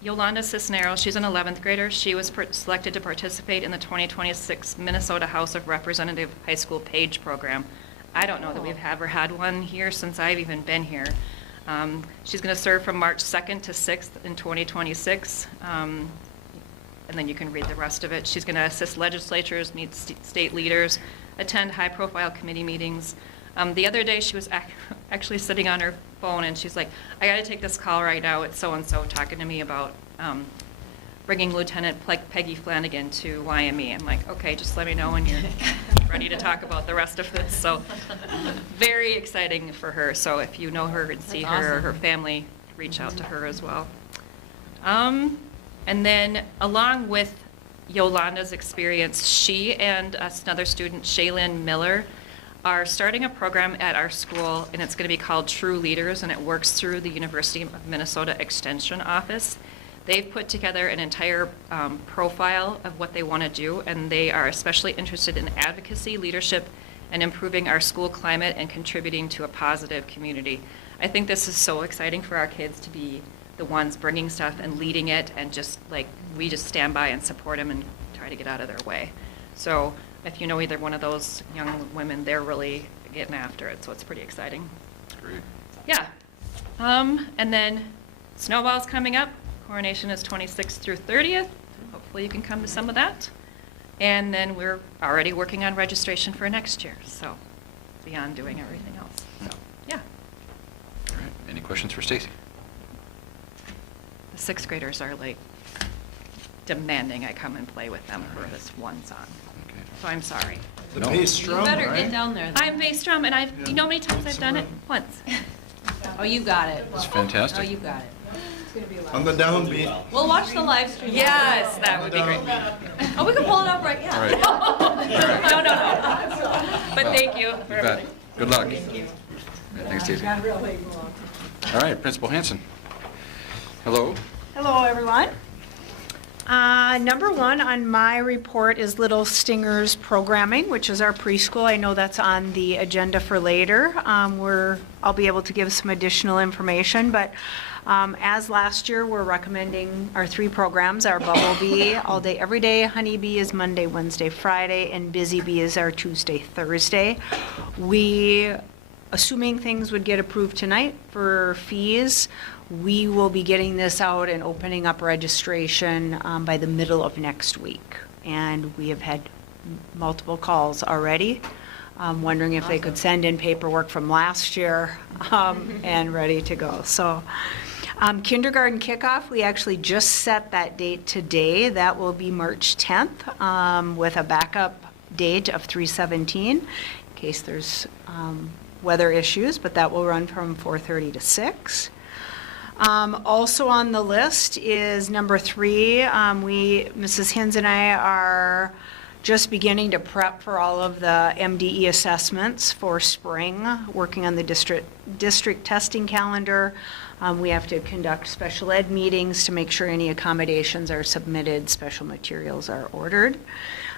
Yolanda Cisneros, she's an 11th grader. She was selected to participate in the 2026 Minnesota House of Representative High School Page Program. I don't know that we've ever had one here since I've even been here. She's going to serve from March 2nd to 6th in 2026, and then you can read the rest of it. She's going to assist legislatures, meet state leaders, attend high-profile committee meetings. The other day, she was actually sitting on her phone, and she's like, I got to take this call right now. It's so-and-so talking to me about bringing Lieutenant Peggy Flanagan to YME. I'm like, okay, just let me know when you're ready to talk about the rest of this. So very exciting for her. So if you know her and see That's her or awesome. her family, reach out to her as well. And then along with Yolanda's experience, she and another student, Shaylin Miller, are starting a program at our school, and it's going to be called True Leaders, and it works through the University of Minnesota Extension Office. They've put together an entire profile of what they want to do, and they are especially interested in advocacy, leadership, and improving our school climate and contributing to a positive community. I think this is so exciting for our kids to be the ones bringing stuff and leading it, and just like we just stand by and support them and try to get out of their way. So if you know either one of those young women, they're really getting after it, so it's pretty exciting. Great. Yeah. And then Snowball's coming up. Coronation is 26th through 30th. Hopefully you can come to some of that. And then we're already working on registration for next year, so beyond doing everything else. So, yeah. All right. Any questions for Stacy? The 6th graders are like demanding I come and play with them for this one song. Okay. So I'm sorry. The No. bass You drum, better right? get down there. then. I'm bass drum, and you know how many times I've done it? Once. Oh, you got it. That's fantastic. Oh, you got it. On the downbeat. We'll watch the live stream. Yes, that would be great. Oh, we can pull it up right now. All right. No. But thank you. You bet. Good luck. Thank you. Thanks, Stacy. All right, Principal Hanson. Hello. Hello, everyone. Number one on my report is Little Stingers Programming, which is our preschool. I know that's on the agenda for later. I'll be able to give some additional information, but as last year, we're recommending our 3 programs, our Bubble Bee all day, every day, Honey Bee is Monday, Wednesday, Friday, and Busy Bee is our Tuesday, Thursday. Assuming things would get approved tonight for fees, we will be getting this out and opening up registration by the middle of next week. And we have had multiple calls already, wondering if they could send in paperwork from last year and ready to go. So kindergarten kickoff, we actually just set that date today. That will be March 10th with a backup date of 3/17 in case there's weather issues, but that will run from 4:30 to 6. Also on the list is number 3. Mrs. Hins and I are just beginning to prep for all of the MDE assessments for spring, working on the district testing calendar. We have to conduct special ed meetings to make sure any accommodations are submitted, special materials are ordered.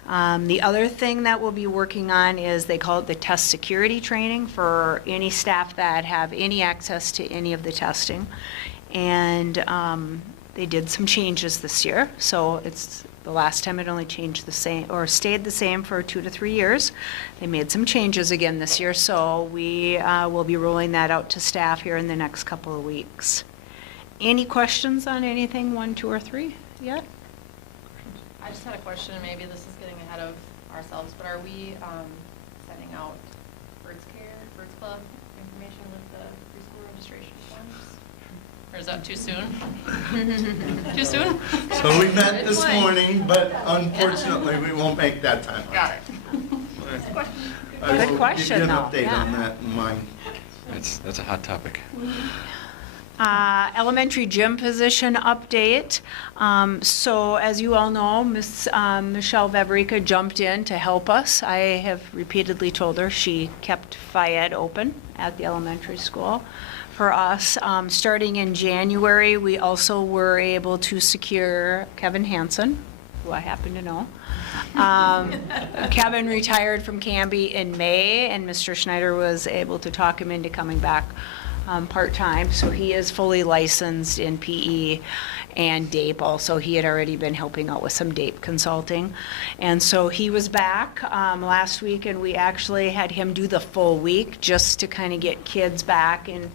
The other thing that we'll be working on is they call it the test security training for any staff that have any access to any of the testing. And they did some changes this year, so it's, the last time it only changed the same, or stayed the same for 2 to 3 years. They made some changes again this year, so we will be rolling that out to staff here in the next couple of weeks. Any questions on anything 1, 2, or 3 yet? I just had a question, and maybe this is getting ahead of ourselves, but are we sending out Birds Club information with the preschool registration forms? Or is that too soon? Too soon? So we met this Good point. morning, but unfortunately, we won't make that time. Got it. I will Good question, give you an though, update on yeah. that in mind. That's a hot topic. Elementary gym position update. So as you all know, Miss Michelle Vavrica jumped in to help us. I have repeatedly told her she kept Phi-Ed open at the elementary school for us. Starting in January, we also were able to secure Kevin Hansen, who I happen to know. Kevin retired from Canby in May, and Mr. Schneider was able to talk him into coming back part-time, so he is fully licensed in PE and DAPE also. He had already been helping out with some DAPE consulting. And so he was back last week, and we actually had him do the full week just to kind of get kids back and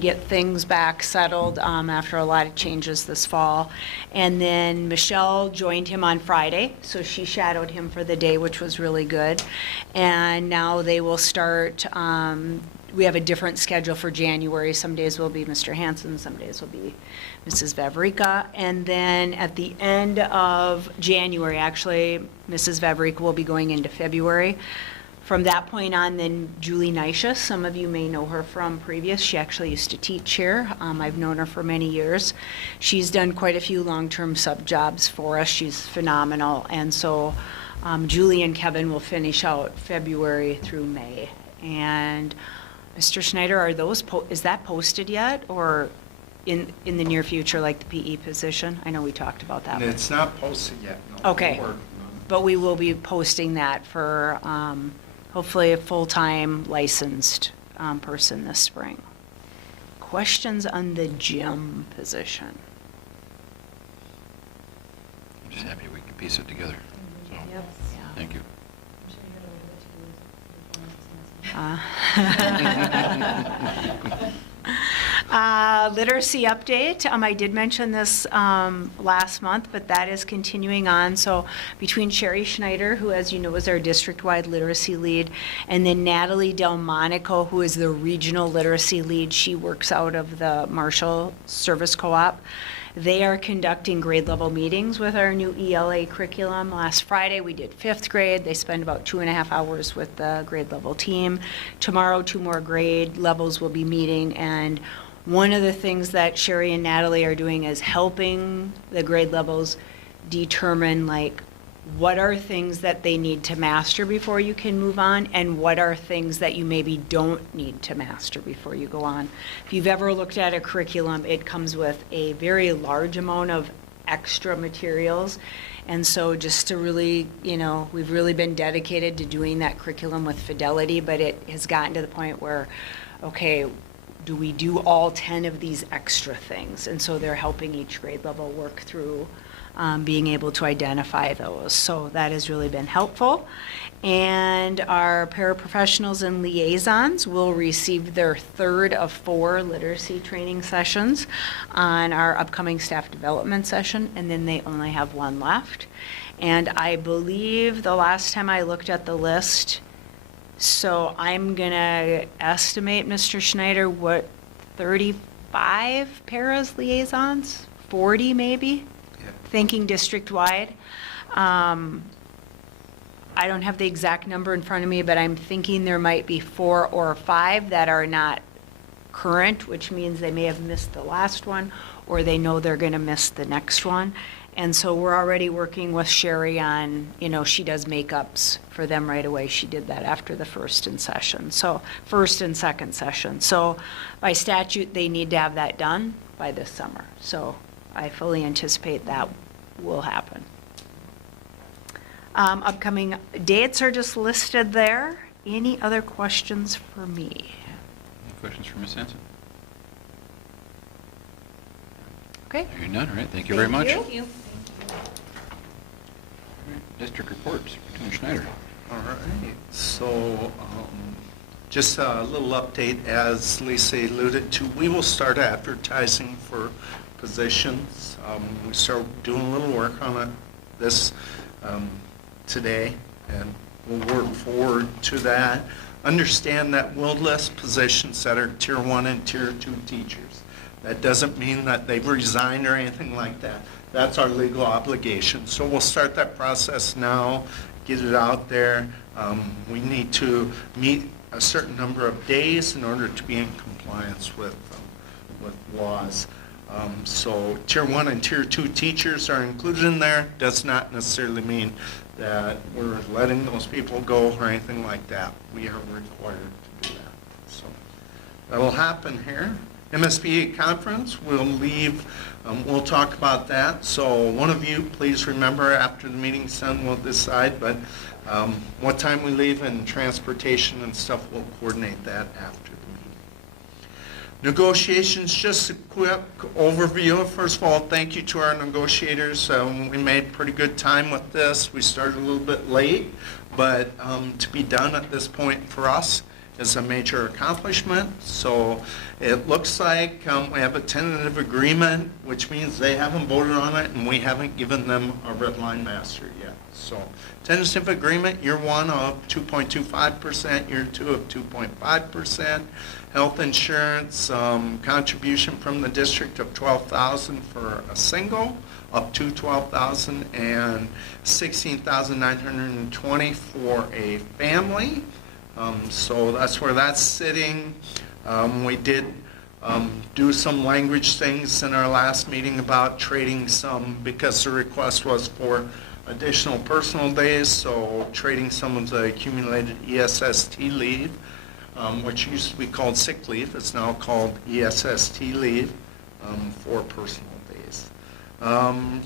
get things back settled after a lot of changes this fall. And then Michelle joined him on Friday, so she shadowed him for the day, which was really good. And now they will start, we have a different schedule for January. Some days will be Mr. Hansen, some days will be Mrs. Vavrica. And then at the end of January, actually, Mrs. Vavrica will be going into February. From that point on, then Julie Neisha, some of you may know her from previous. She actually used to teach here. I've known her for many years. She's done quite a few long-term sub-jobs for us. She's phenomenal. And so Julie and Kevin will finish out February through May. And Mr. Schneider, are those is that posted yet, or in the near future, like the PE position? I know we talked about that. And it's not posted yet, no. Okay. We're working on it. But we will be posting that for hopefully a full-time licensed person this spring. Questions on the gym position? I'm just happy we can piece it together. So, Yep. thank you. Literacy update. I did mention this last month, but that is continuing on. So between Sherry Schneider, who, as you know, is our district-wide literacy lead, and then Natalie Delmonico, who is the regional literacy lead. She works out of the Marshall Service Co-op. They are conducting grade level meetings with our new ELA curriculum. Last Friday, we did 5th grade. They spend about 2.5 hours with the grade level team. Tomorrow, 2 more grade levels will be meeting, and one of the things that Sherry and Natalie are doing is helping the grade levels determine, like, what are things that they need to master before you can move on, and what are things that you maybe don't need to master before you go on. If you've ever looked at a curriculum, it comes with a very large amount of extra materials. And so just to really, we've really been dedicated to doing that curriculum with fidelity, but it has gotten to the point where, okay, do we do all 10 of these extra things? And so they're helping each grade level work through being able to identify those. So that has really been helpful. And our paraprofessionals and liaisons will receive their 3rd of 4 literacy training sessions on our upcoming staff development session, and then they only have 1 left. And I believe the last time I looked at the list, so I'm gonna estimate, Mr. Schneider, what, 35 paras liaisons? 40 maybe? Thinking district-wide. I don't have the exact number in front of me, but I'm thinking there might be 4 or 5 that are not current, which means they may have missed the last one, or they know they're going to miss the next one. And so we're already working with Sherry on, she does makeups for them right away. She did that after the first and second session. So by statute, they need to have that done by this summer. So I fully anticipate that will happen. Upcoming dates are just listed there. Any other questions for me? Any questions for Ms. Hanson? Okay. Hearing none, all right, thank you very much. Thank you. All right, District reports, Superintendent Schneider. All right, so just a little update, as Lisa alluded to, we will start advertising for positions. We start doing a little work on this today, and we'll work forward to that. Understand that we'll list positions that are Tier 1 and Tier 2 teachers. That doesn't mean that they've resigned or anything like that. That's our legal obligation. So we'll start that process now, get it out there. We need to meet a certain number of days in order to be in compliance with laws. So Tier 1 and Tier 2 teachers are included in there. Does not necessarily mean that we're letting those people go or anything like that. We are required to do that. So that'll happen here. MSBA conference, we'll leave, we'll talk about that. So one of you, please remember after the meeting's done, we'll decide, but what time we leave and transportation and stuff, we'll coordinate that after the meeting. Negotiations, just a quick overview. First of all, thank you to our negotiators. We made pretty good time with this. We started a little bit late, but to be done at this point for us is a major accomplishment. So it looks like we have a tentative agreement, which means they haven't voted on it and we haven't given them a red line master yet. So tentative agreement, year 1 of 2.25%, year 2 of 2.5%. Health insurance contribution from the district of $12,000 for a single, up to $12,000, and $16,920 for a family. So that's where that's sitting. We did do some language things in our last meeting about trading some, because the request was for additional personal days, so trading some of the accumulated ESST leave, which used to be called sick leave. It's now called ESST leave for personal days.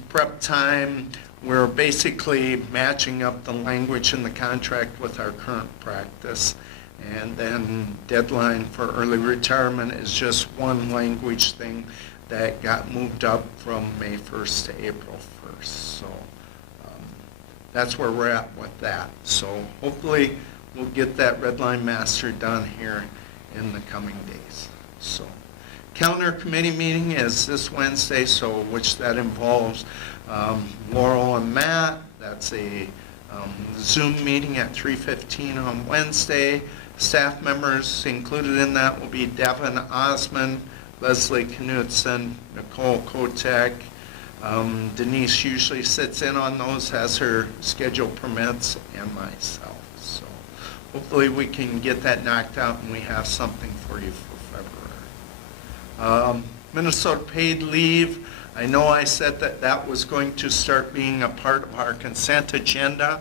Prep time, we're basically matching up the language in the contract with our current practice. And then deadline for early retirement is just one language thing that got moved up from May 1st to April 1st. So that's where we're at with that. So hopefully we'll get that red line master done here in the coming days. So calendar committee meeting is this Wednesday, so which that involves Laurel and Matt. That's a Zoom meeting at 3:15 on Wednesday. Staff members included in that will be Devin Osmond, Leslie Knudsen, Nicole Kotek. Denise usually sits in on those as her schedule permits, and myself. So hopefully we can get that knocked out and we have something for you for February. Minnesota paid leave. I know I said that that was going to start being a part of our consent agenda.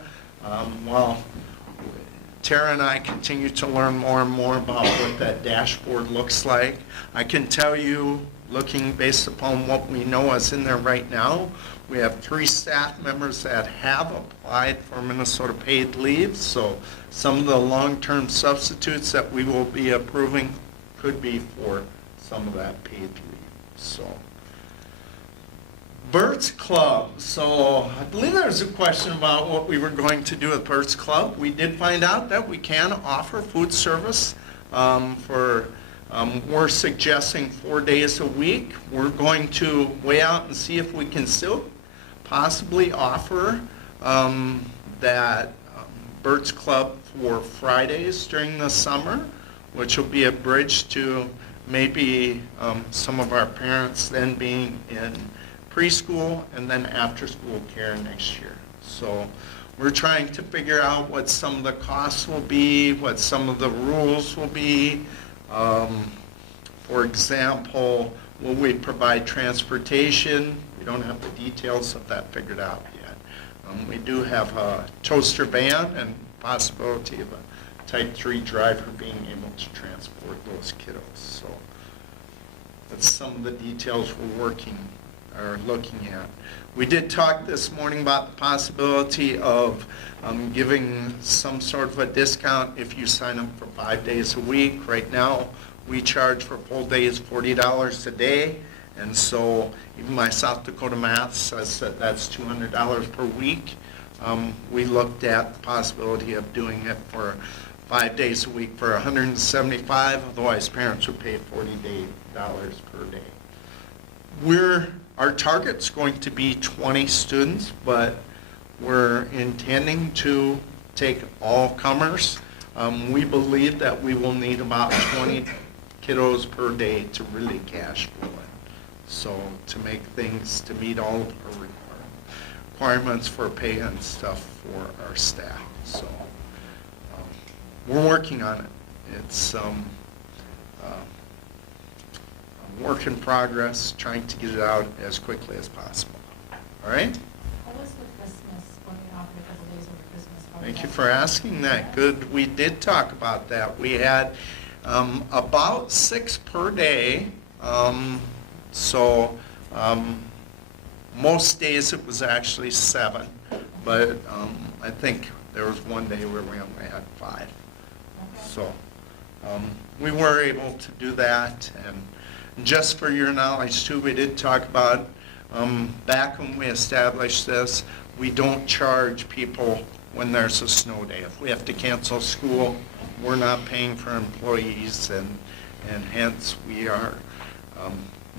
Well, Tara and I continue to learn more and more about what that dashboard looks like. I can tell you, looking based upon what we know is in there right now, we have 3 staff members that have applied for Minnesota paid leave. So some of the long-term substitutes that we will be approving could be for some of that paid leave. So Birds Club. So I believe there was a question about what we were going to do with Birds Club. We did find out that we can offer food service we're suggesting 4 days a week. We're going to weigh out and see if we can still possibly offer that Birds Club for Fridays during the summer, which will be a bridge to maybe some of our parents then being in preschool and then after school care next year. So we're trying to figure out what some of the costs will be, what some of the rules will be. For example, will we provide transportation? We don't have the details of that figured out yet. We do have a toaster van and possibility of a type 3 driver being able to transport those kiddos. So that's some of the details we're looking at. We did talk this morning about the possibility of giving some sort of a discount if you sign up for 5 days a week. Right now, we charge for full days $40 a day, And so even my South Dakota math says that that's $200 per week. We looked at the possibility of doing it for 5 days a week for $175, otherwise parents would pay $40 per day. Our target's going to be 20 students, but we're intending to take all comers. We believe that we will need about 20 kiddos per day to really cash flow it. So to make things, to meet all of our requirements for pay and stuff for our staff. So we're working on it. It's a work in progress, trying to get it out as quickly as possible. All right? What was the Christmas, when we offered a couple days over Christmas? Thank you for asking that. Good. We did talk about that. We had about 6 per day. Most days it was actually 7, but I think there was one day where we only had 5. Okay. So we were able to do that. And just for your knowledge too, we did talk about back when we established this, we don't charge people when there's a snow day. If we have to cancel school, we're not paying for employees, and hence we are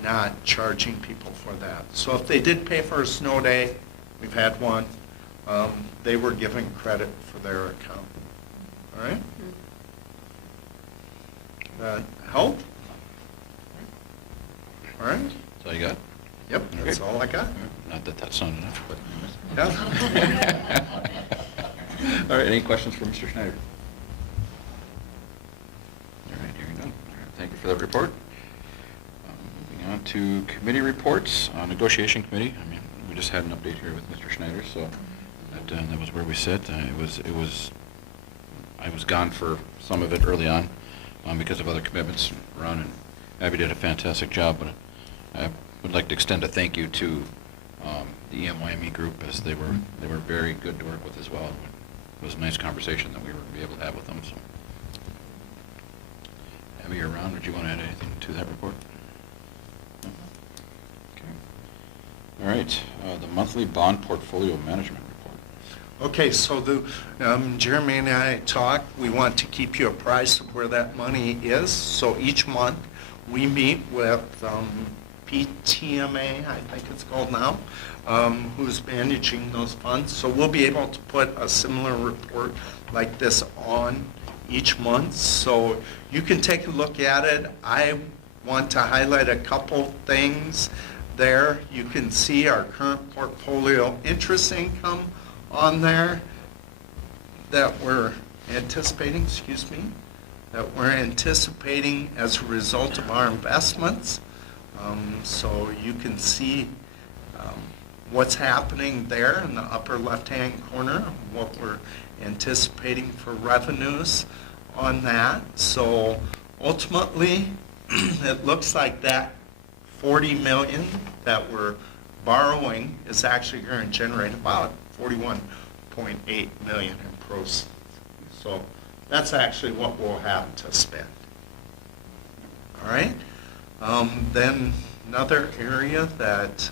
not charging people for that. So if they did pay for a snow day, we've had one, they were given credit for their account. All right? That help? All right? That's all you got? Yep, that's all I got. Not that that's not enough, but Yeah. all right, any questions for Mr. Schneider? All right, hearing none. All right, thank you for that report. Moving on to committee reports. Negotiation committee, I mean, we just had an update here with Mr. Schneider, so that was where we sit. I was gone for some of it early on because of other commitments. Ron and Abby did a fantastic job, but I would like to extend a thank you to the EMYME group, as they were very good to work with as well. It was a nice conversation that we were able to have with them. So, Abby or Ron, would you want to add anything to that report? No? Okay. All right, the monthly bond portfolio management report. Okay, so Jeremy and I talked, we want to keep you apprised of where that money is. So each month, we meet with PTMA, I think it's called now, who's managing those funds. So we'll be able to put a similar report like this on each month. So you can take a look at it. I want to highlight a couple things there. You can see our current portfolio interest income on there that we're anticipating, that we're anticipating as a result of our investments. So you can see what's happening there in the upper left-hand corner, what we're anticipating for revenues on that. So ultimately, it looks like that $40 million that we're borrowing is actually going to generate about $41.8 million in proceeds. So that's actually what we'll have to spend. All right? Then another area that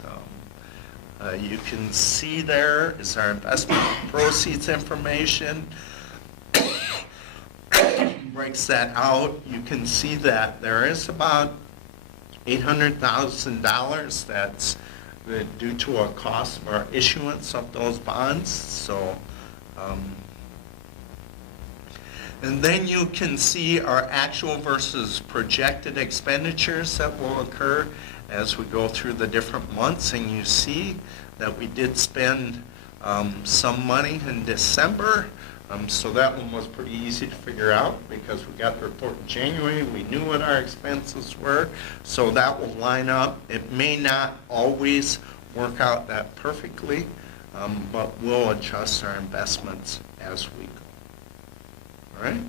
you can see there is our investment proceeds information. Breaks that out. You can see that there is about $800,000 that's due to a cost of our issuance of those bonds. So, and then you can see our actual versus projected expenditures that will occur as we go through the different months. And you see that we did spend some money in December. So that one was pretty easy to figure out because we got the report in January. We knew what our expenses were. So that will line up. It may not always work out that perfectly, but we'll adjust our investments as we go. All right?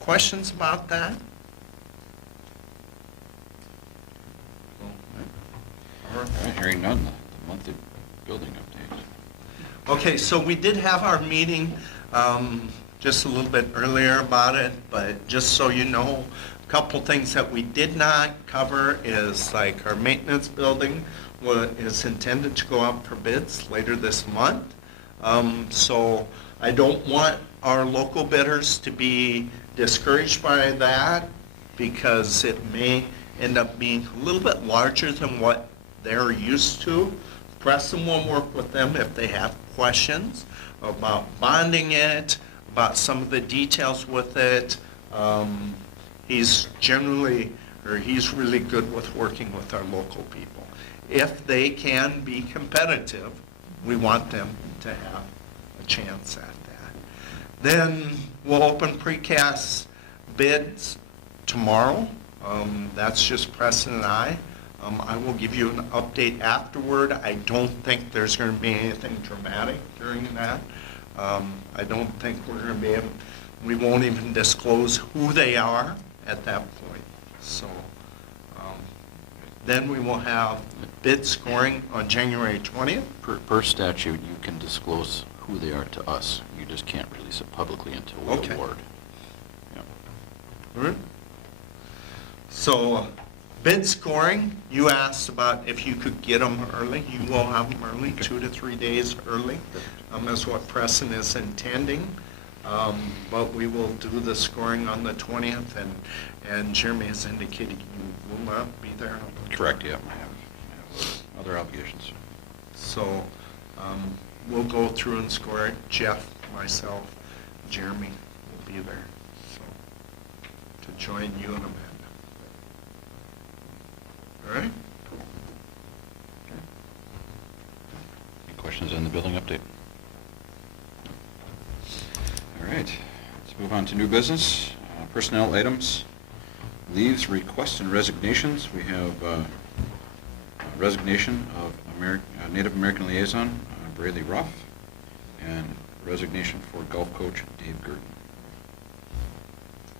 Questions about that? All right, hearing none, the monthly building updates. Okay, so we did have our meeting just a little bit earlier about it, but just so you know, a Couple things that we did not cover is like our maintenance building is intended to go out for bids later this month. So I don't want our local bidders to be discouraged by that because it may end up being a little bit larger than what they're used to. Preston will work with them if they have questions about bonding it, about some of the details with it. He's really good with working with our local people. If they can be competitive, we want them to have a chance at that. Then we'll open precast bids tomorrow. That's just Preston and I. I will give you an update afterward. I don't think there's going to be anything dramatic during that. I don't think we won't even disclose who they are at that point. So then we will have bid scoring on January 20th. Per statute, you can disclose who they are to us. You just can't release it publicly until we Okay. award. Yep. All right. So bid scoring, you asked about if you could get them early. You will have them early, 2 to 3 days early. That's what Preston is intending. But we will do the scoring on the 20th, and Jeremy has indicated you will not be there. Correct, yeah. I have other obligations. So we'll go through and score it. Jeff, myself, Jeremy will be there, so to join you and Amanda. All right? Any questions on the building update? All right, let's move on to new business. Personnel items, leaves, requests, and resignations. We have resignation of Native American liaison, Braley Ruff, and resignation for golf coach Dave Gurton.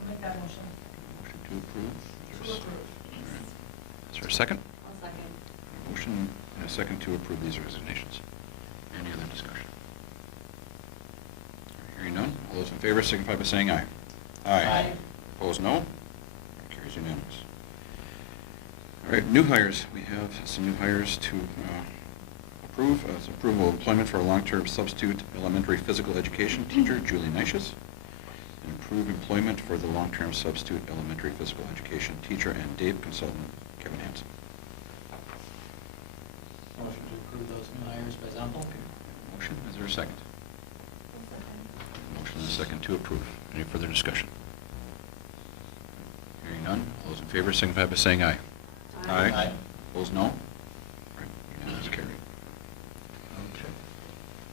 I'll make that motion. Motion to approve. To approve. All right. Is there a second? I'll second. Motion and a second to approve these resignations. Any other discussion? Hearing none, all those in favor signify by saying aye. Aye. Opposed, no. Carries unanimous. All right, new hires. We have some new hires to approve. It's approval of employment for a long-term substitute elementary physical education teacher, Julie Neishes, and approve employment for the long-term substitute elementary physical education teacher and Dave consultant, Kevin Hansen. Motion to approve those new hires by Zempel. Motion, is there a second? Motion and a second to approve. Any further discussion? Hearing none, all those in favor signify by saying aye. Aye. Opposed, no? All right, unanimous, carried.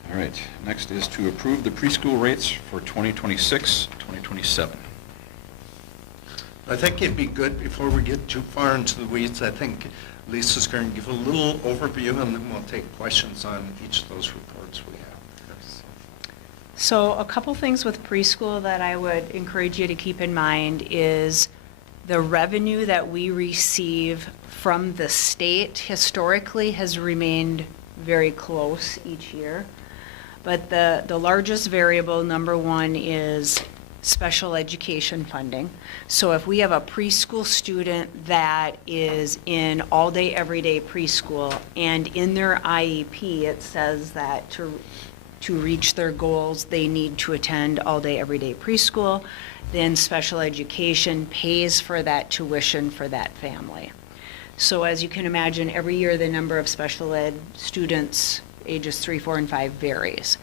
All right, next is to approve the preschool rates for 2026, 2027. I think it'd be good, before we get too far into the weeds, I think Lisa's going to give a little overview, and then we'll take questions on each of those reports we have. So a couple things with preschool that I would encourage you to keep in mind is the revenue that we receive from the state historically has remained very close each year. But the largest variable, number one, is special education funding. So if we have a preschool student that is in all-day, everyday preschool, and in their IEP, it says that to reach their goals, they need to attend all-day, everyday preschool, then special education pays for that tuition for that family. So as you can imagine, every year the number of special ed students ages 3, 4, and 5 varies.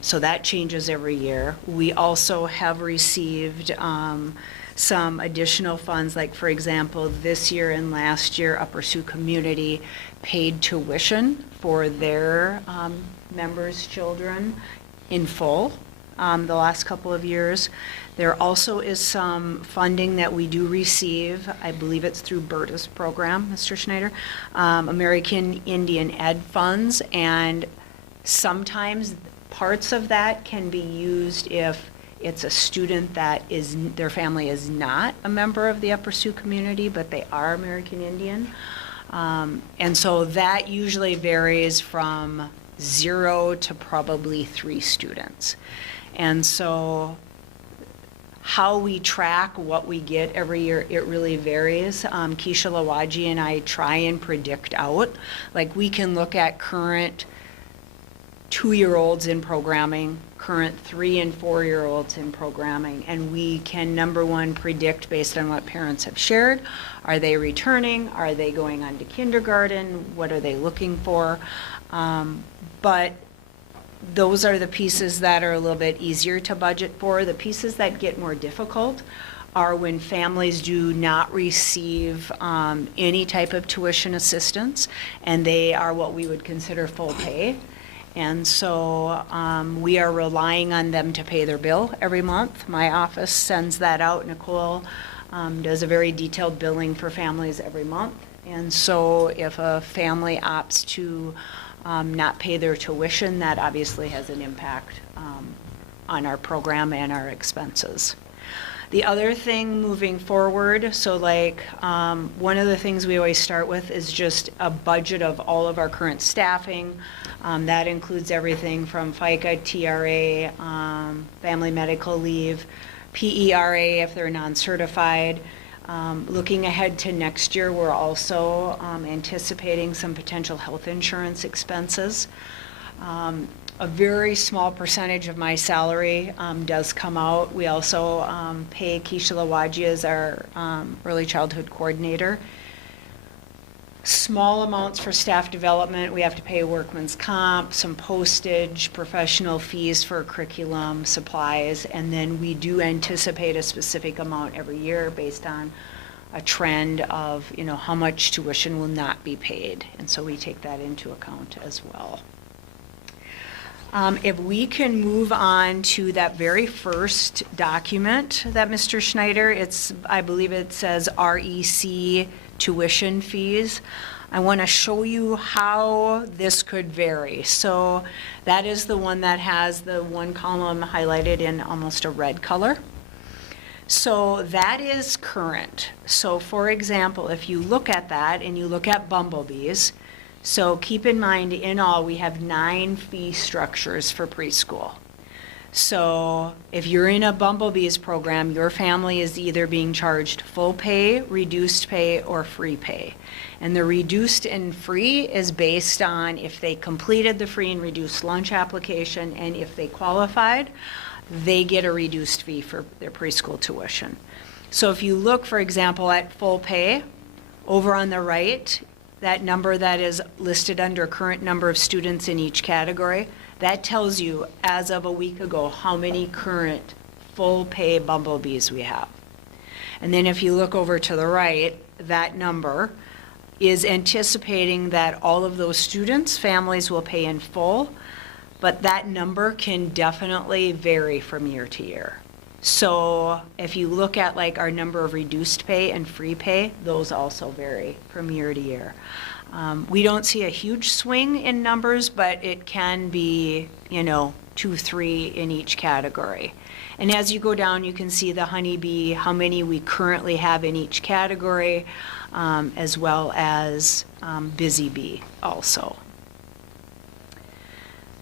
So that changes every year. We also have received some additional funds, like for example, this year and last year, Upper Sioux Community paid tuition for their members' children in full the last couple of years. There also is some funding that we do receive, I believe it's through BERTA's program, Mr. Schneider, American Indian Ed funds, and sometimes parts of that can be used if it's a student that their family is not a member of the Upper Sioux community, but they are American Indian. And so that usually varies from 0 to probably 3 students. And so How we track what we get every year, it really varies. Keisha Lawaji and I try and predict out. Like, we can look at current 2-year-olds in programming, current 3 and 4-year-olds in programming, and we can, number one, predict based on what parents have shared. Are they returning? Are they going on to kindergarten? What are they looking for? But those are the pieces that are a little bit easier to budget for. The pieces that get more difficult are when families do not receive any type of tuition assistance, and they are what we would consider full pay. And so we are relying on them to pay their bill every month. My office sends that out. Nicole does a very detailed billing for families every month. And so if a family opts to not pay their tuition, that obviously has an impact on our program and our expenses. The other thing moving forward, so like one of the things we always start with is just a budget of all of our current staffing. That includes everything from FICA, TRA, family medical leave, PERA if they're non-certified. Looking ahead to next year, we're also anticipating some potential health insurance expenses. A very small percentage of my salary does come out. We also pay Keisha Lawaji as our early childhood coordinator. Small amounts for staff development. We have to pay workman's comp, some postage, professional fees for curriculum, supplies, and then we do anticipate a specific amount every year based on a trend of, you know, how much tuition will not be paid. And so we take that into account as well. If we can move on to that very first document that Mr. Schneider, I believe it says REC tuition fees. I want to show you how this could vary. So that is the one that has the one column highlighted in almost a red color. So that is current. So for example, if you look at that and you look at Bumblebees, so keep in mind, in all, we have 9 fee structures for preschool. So if you're in a Bumblebees program, your family is either being charged full pay, reduced pay, or free pay. And the reduced and free is based on if they completed the free and reduced lunch application, and if they qualified, they get a reduced fee for their preschool tuition. So if you look, for example, at full pay, over on the right, that number that is listed under current number of students in each category, that tells you, as of a week ago, how many current full pay Bumblebees we have. And then if you look over to the right, that number is anticipating that all of those students, families will pay in full, but that number can definitely vary from year to year. So if you look at like our number of reduced pay and free pay, those also vary from year to year. We don't see a huge swing in numbers, but it can be, 2, 3 in each category. And as you go down, you can see the honeybee, how many we currently have in each category, as well as busy bee also.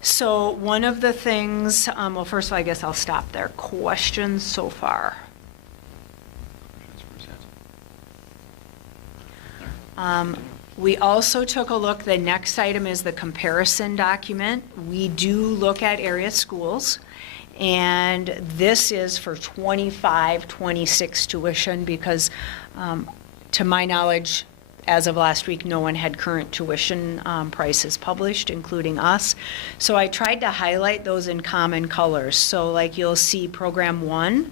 So one of the things, well, first of all, I guess I'll stop there. Questions so far? We also took a look, the next item is the comparison document. We do look at area schools, and this is for 25-26 tuition because, to my knowledge, as of last week, no one had current tuition prices published, including us. So I tried to highlight those in common colors. So like you'll see program 1,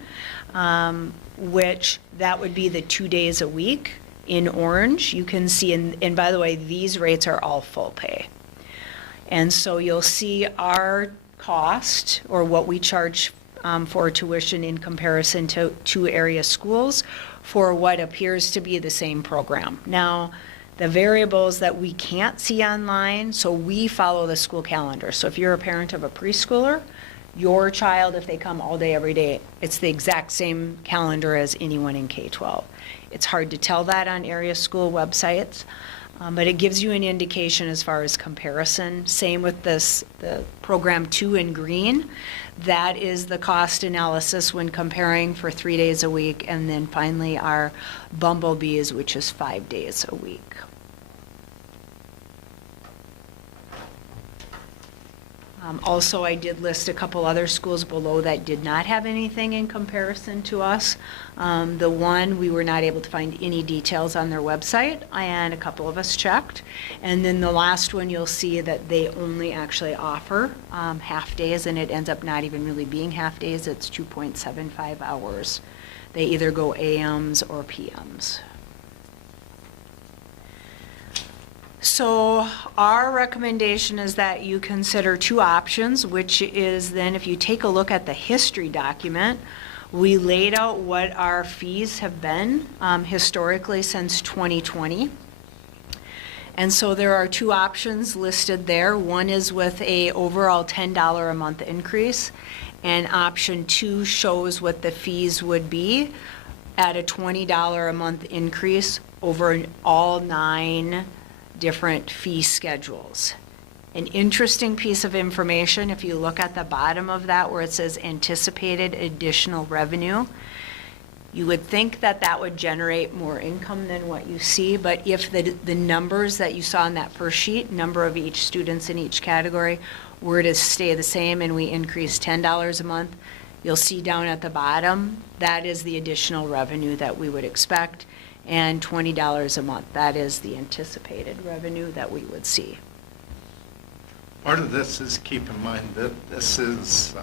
which that would be the 2 days a week in orange. You can see, and by the way, these rates are all full pay. And so you'll see our cost, or what we charge for tuition in comparison to 2 area schools for what appears to be the same program. Now, the variables that we can't see online, so we follow the school calendar. So if you're a parent of a preschooler, your child, if they come all day, every day, it's the exact same calendar as anyone in K-12. It's hard to tell that on area school websites. But it gives you an indication as far as comparison. Same with this, the program 2 in green. That is the cost analysis when comparing for 3 days a week. And then finally our Bumblebees, which is 5 days a week. Also, I did list a couple other schools below that did not have anything in comparison to us. The one, we were not able to find any details on their website, and a couple of us checked. And then the last one, you'll see that they only actually offer half days, and it ends up not even really being half days. It's 2.75 hours. They either go AMs or PMs. So our recommendation is that you consider two options, which is then if you take a look at the history document, we laid out what our fees have been historically since 2020. And so there are two options listed there. One is with a overall $10 a month increase, and option 2 shows what the fees would be at a $20 a month increase over all 9 different fee schedules. An interesting piece of information, if you look at the bottom of that where it says anticipated additional revenue, you would think that that would generate more income than what you see, but if the numbers that you saw on that first sheet, number of each students in each category, were to stay the same and we increase $10 a month, you'll see down at the bottom, that is the additional revenue that we would expect. And $20 a month, that is the anticipated revenue that we would see. Part of this is keep in mind that this is,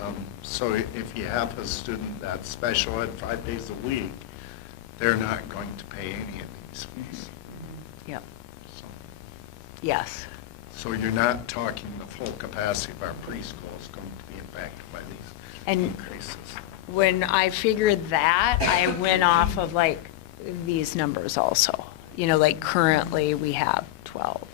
so if you have a student that's special ed 5 days a week, they're not going to pay any of these fees. Yep. So, Yes. so you're not talking the full capacity of our preschool is going to be impacted by these And increases. when I figured that, I went off of like these numbers also. You know, like currently we have 12.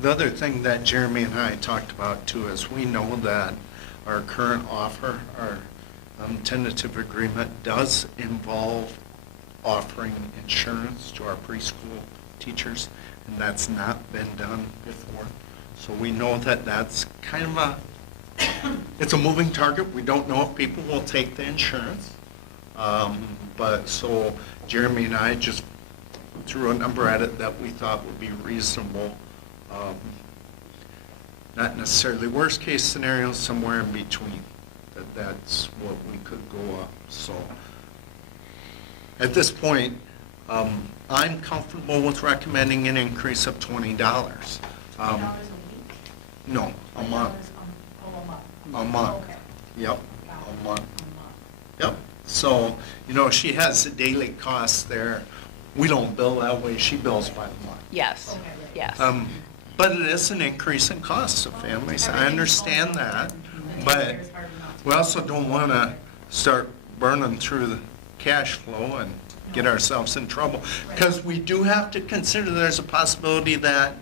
The other thing that Jeremy and I talked about too is we know that our current offer, our tentative agreement does involve offering insurance to our preschool teachers, and that's not been done before. So we know that that's kind of it's a moving target. We don't know if people will take the insurance. But so Jeremy and I just threw a number at it that we thought would be reasonable. Not necessarily worst case scenario, somewhere in between. That's what we could go up. So at this point, I'm comfortable with recommending an increase of $20. No, a month. A month. Yep, a month. Yep. So, you know, she has the daily costs there. We don't bill that way. She bills by the month. Yes, yes. But it is an increase in costs of families. I understand that. But we also don't want to start burning through the cash flow and get ourselves in trouble. Because we do have to consider there's a possibility that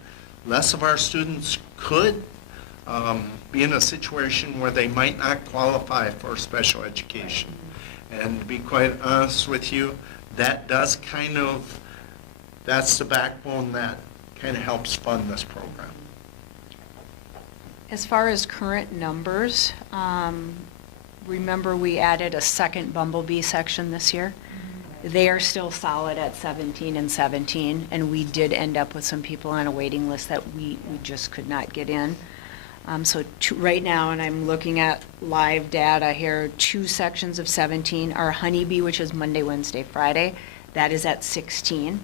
less of our students could be in a situation where they might not qualify for special education. And to be quite honest with you, that does kind of, that's the backbone that kind of helps fund this program. As far as current numbers, remember we added a second Bumblebee section this year? They are still solid at 17 and 17, and we did end up with some people on a waiting list that we just could not get in. So right now, and I'm looking at live data here, 2 sections of 17. Our Honeybee, which is Monday, Wednesday, Friday, that is at 16.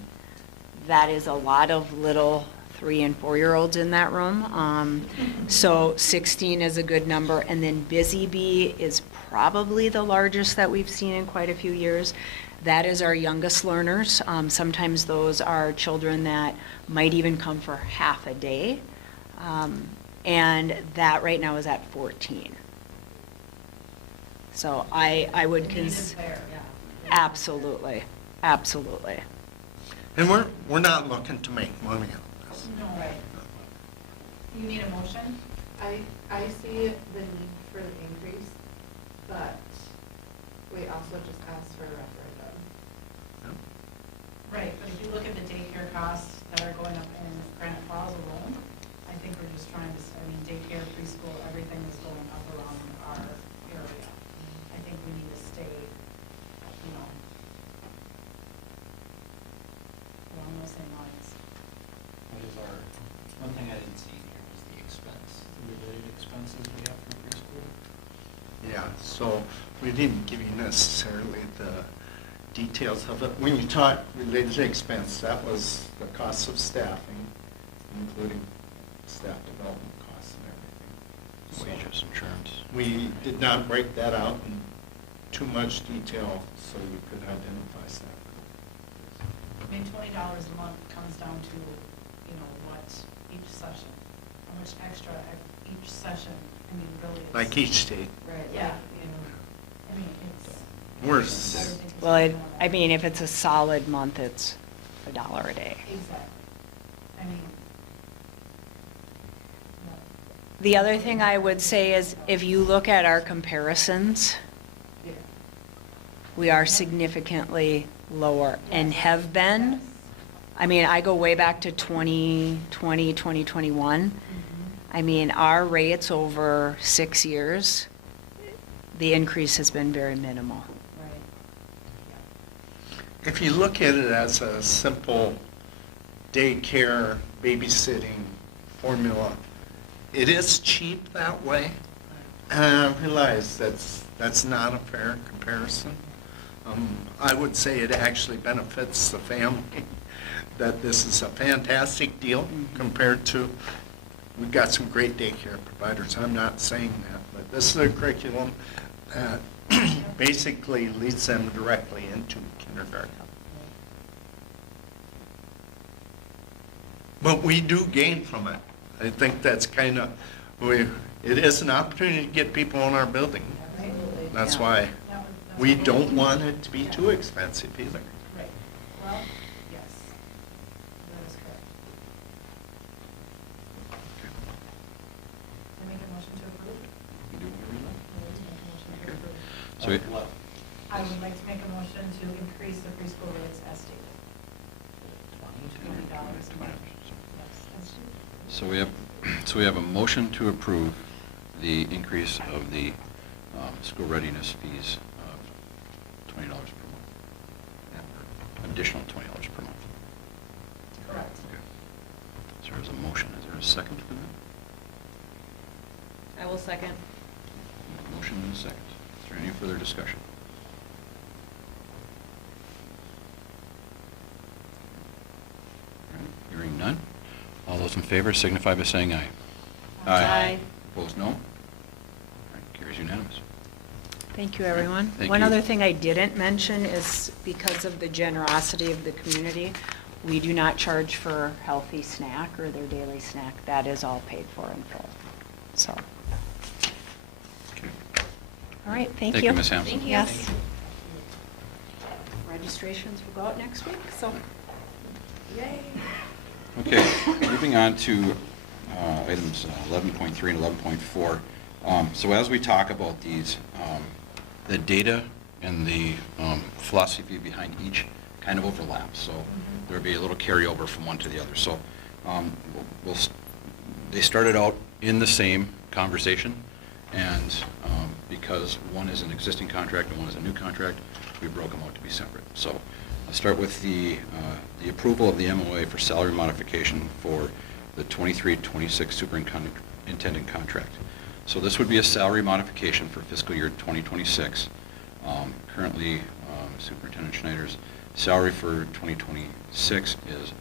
That is a lot of little 3- and 4-year-olds in that room. So 16 is a good number. And then Busy Bee is probably the largest that we've seen in quite a few years. That is our youngest learners. Sometimes those are children that might even come for half a day. And that right now is at 14. So I would absolutely, absolutely. And we're not looking to make money on this. No. Right. You need a motion? I see the need for the increase, but we also just asked for a referendum. Right, but if you look at the daycare costs that are going up in Granite Falls alone, I think we're just trying to, daycare, preschool, everything is going up around our area. I think we need to stay, along those same lines. What is our, one thing I didn't see here was the expense, the related expenses we have for preschool. Yeah, so we didn't give you necessarily the details of it. When you talk related to expense, that was the cost of staffing, including staff development costs and everything. Wages, insurance. We did not break that out in too much detail so you could identify staff. $20 a month comes down to, what each session, how much extra each session, really is. Like each state. Right, yeah, it's. Worse. Well, if it's a solid month, it's $1 a day. Exactly. The other thing I would say is, if you look at our comparisons, we are significantly lower and have been. I go way back to 2020, 2021. Our rates over 6 years, the increase has been very minimal. If you look at it as a simple daycare babysitting formula, it is cheap that way. And I realize that's not a fair comparison. I would say it actually benefits the family, that this is a fantastic deal compared to, we've got some great daycare providers, I'm not saying that, but this is a curriculum that basically leads them directly into kindergarten. But we do gain from it. I think that's it is an opportunity to get people in our building. That's why we don't want it to be too expensive either. Right. Well, yes, that is correct. I make a motion to approve? You do whatever you like. Make a motion to approve. So we- What? I would like to make a motion to increase the preschool rates as stated. $20 a month. Yes, as stated. So we have a motion to approve the increase of the school readiness fees of $20 per month. Additional $20 per month. Correct. Okay. So there's a motion. Is there a second for that? I will second. Motion and a second. Is there any further discussion? All right, hearing none. All those in favor signify by saying aye. Aye. Opposed, no? All right, carries unanimous. Thank you, everyone. Thank One you. other thing I didn't mention is, because of the generosity of the community, we do not charge for healthy snack or their daily snack. That is all paid for in full. So, Okay. all right, thank you. Thank you, Ms. Hampson. Thank you. Yes. Registrations will go out next week, so, yay. Okay, moving on to items 11.3 and 11.4. So as we talk about these, the data and the philosophy behind each kind of overlaps. So there'll be a little carryover from one to the other. So they started out in the same conversation, and because one is an existing contract and one is a new contract, we broke them out to be separate. So I'll start with the approval of the MOA for salary modification for the 23-26 superintendent contract. So this would be a salary modification for fiscal year 2026. Currently, Superintendent Schneider's salary for 2026 is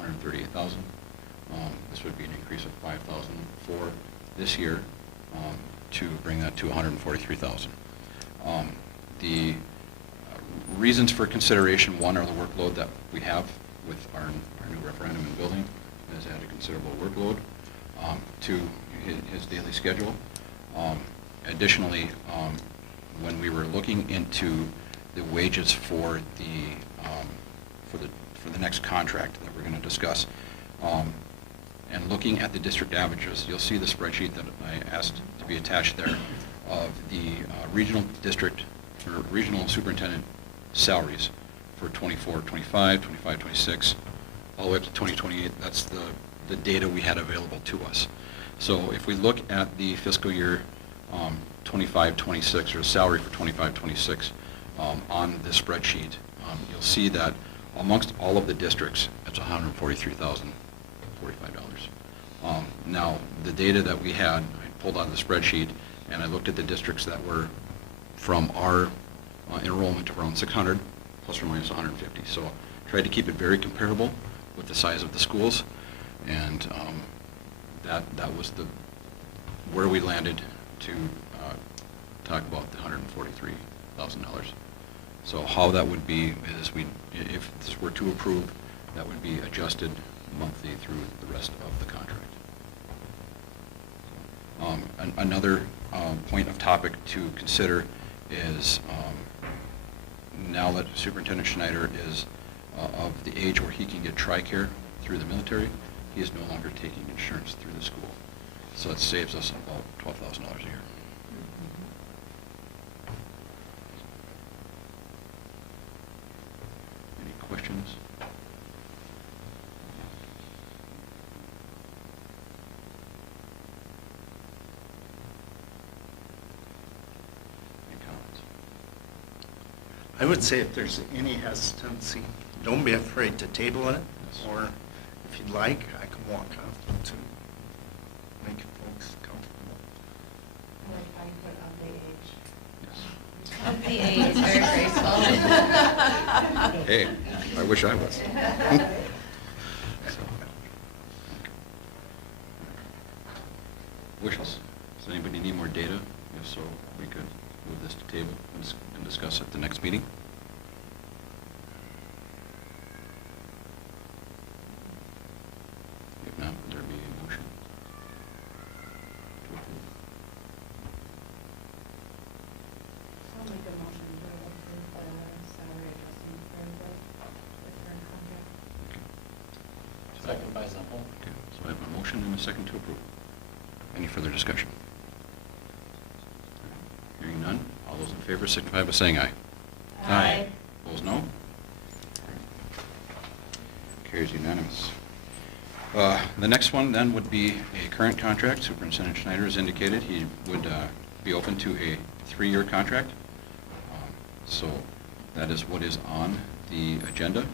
$138,000. This would be an increase of $5,000 for this year to bring that to $143,000. The reasons for consideration, one, are the workload that we have with our new referendum and building has had a considerable workload. Two, his daily schedule. Additionally, when we were looking into the wages for the next contract that we're going to discuss, and looking at the district averages, you'll see the spreadsheet that I asked to be attached there of the regional district or regional superintendent salaries for 24, 25, 25, 26, all the way up to 2028. That's the data we had available to us. So if we look at the fiscal year 25, 26, or salary for 25, 26 on this spreadsheet, you'll see that amongst all of the districts, it's $143,045. Now, the data that we had, I pulled out of the spreadsheet, and I looked at the districts that were from our enrollment of around 600, plus or minus 150. So tried to keep it very comparable with the size of the schools, and that was where we landed to talk about the $143,000. So how that would be is if this were to approve, that would be adjusted monthly through the rest of the contract. Another point of topic to consider is now that Superintendent Schneider is of the age where he can get TRICARE through the military, he is no longer taking insurance through the school. So it saves us about $12,000 a year. Any questions? Any comments? I would say if there's any hesitancy, don't be afraid to table it, or if you'd like, I can walk out to make folks comfortable. Like how you put Yes. of the age. Of the age, very graceful. Hey, I wish I was. So. Wishes. Does anybody need more data? If so, we could move this to table and discuss at the next meeting. If not, would there be a motion to approve? I'll make a motion to approve the salary adjustment for the current contract. Second by Zempel. Okay, so I have a motion and a second to approve. Any further discussion? Hearing none, all those in favor signify by saying aye. Aye. Opposed, no? Carries unanimous. The next one then would be a current contract. Superintendent Schneider has indicated he would be open to a 3-year contract. So that is what is on the agenda.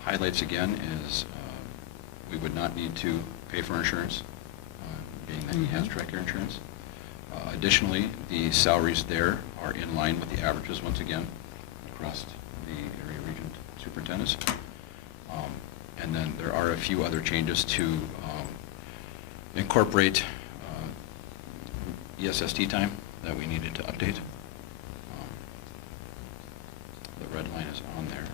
Highlights again is we would not need to pay for insurance, being that he has TRICARE insurance. Additionally, the salaries there are in line with the averages once again across the area region superintendents. And then there are a few other changes to incorporate ESST time that we needed to update. The red line is on there.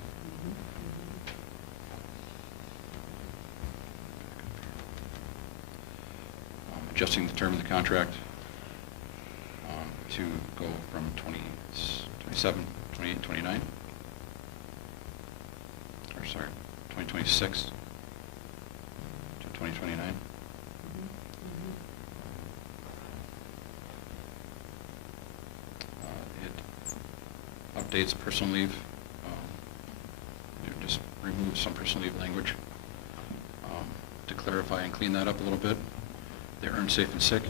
Adjusting the term of the contract to go from 27, 28, 29, or sorry, 2026 to 2029. It updates personal leave, just removes some personal leave language to clarify and clean that up a little bit. They earn safe and sick.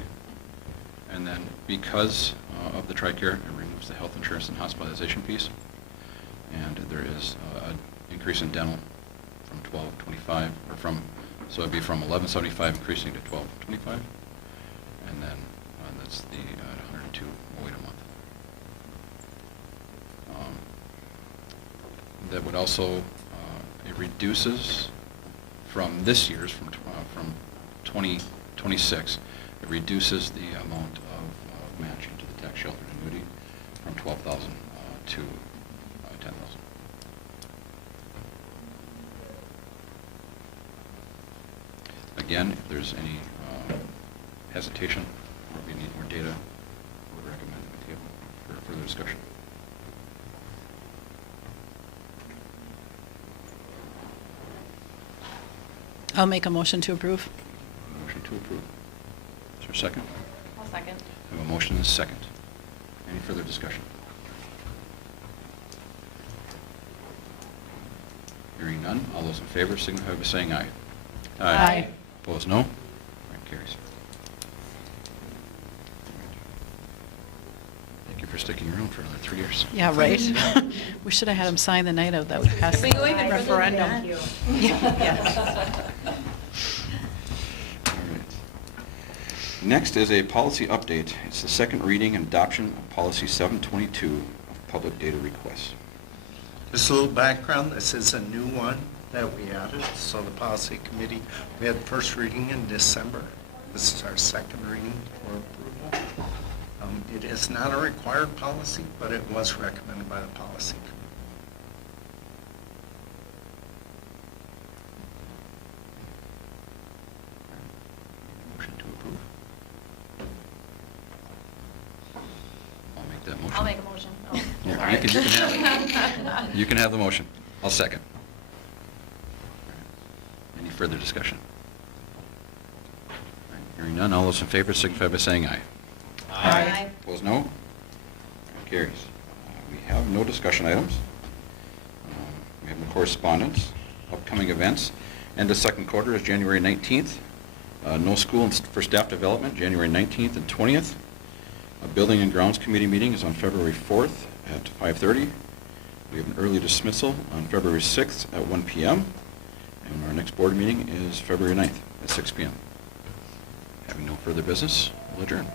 And then because of the TRICARE, it removes the health insurance and hospitalization piece. And there is an increase in dental from 1225, or from, so it'd be from 1175 increasing to 1225. And then that's the 102.08 a month. That would also, it reduces from this year's, from 2026, it reduces the amount of matching to the tax sheltered annuity from 12,000 to 10,000. Again, if there's any hesitation or we need more data, I would recommend that we table for further discussion. I'll make a motion to approve. Motion to approve. Is there a second? I'll second. We have a motion and a second. Any further discussion? Hearing none, all those in favor signify by saying aye. Aye. Opposed, no. All right, carries. Thank you for sticking around for another 3 years. Yeah, right? We should have had him sign the night of that past We go even further than referendum. that. All right. Next is a policy update. It's the second reading and adoption of Policy 722 of public data requests. Just a little background, this is a new one that we added, so the policy committee, we had first reading in December. This is our second reading for approval. It is not a required policy, but it was recommended by the policy committee. Motion to approve. I'll make that motion. I'll make a motion. Oh, Yeah, sorry. you can have it. You can have the motion. I'll second. Any further discussion? All right, hearing none, all those in favor signify by saying aye. Aye. Opposed, no? Carries. We have no discussion items. We have no correspondence, upcoming events. End of second quarter is January 19th. No school for staff development, January 19th and 20th. A Building and Grounds Committee meeting is on February 4th at 5:30. We have an early dismissal on February 6th at 1 p.m. And our next board meeting is February 9th at 6 p.m. Having no further business, we'll adjourn.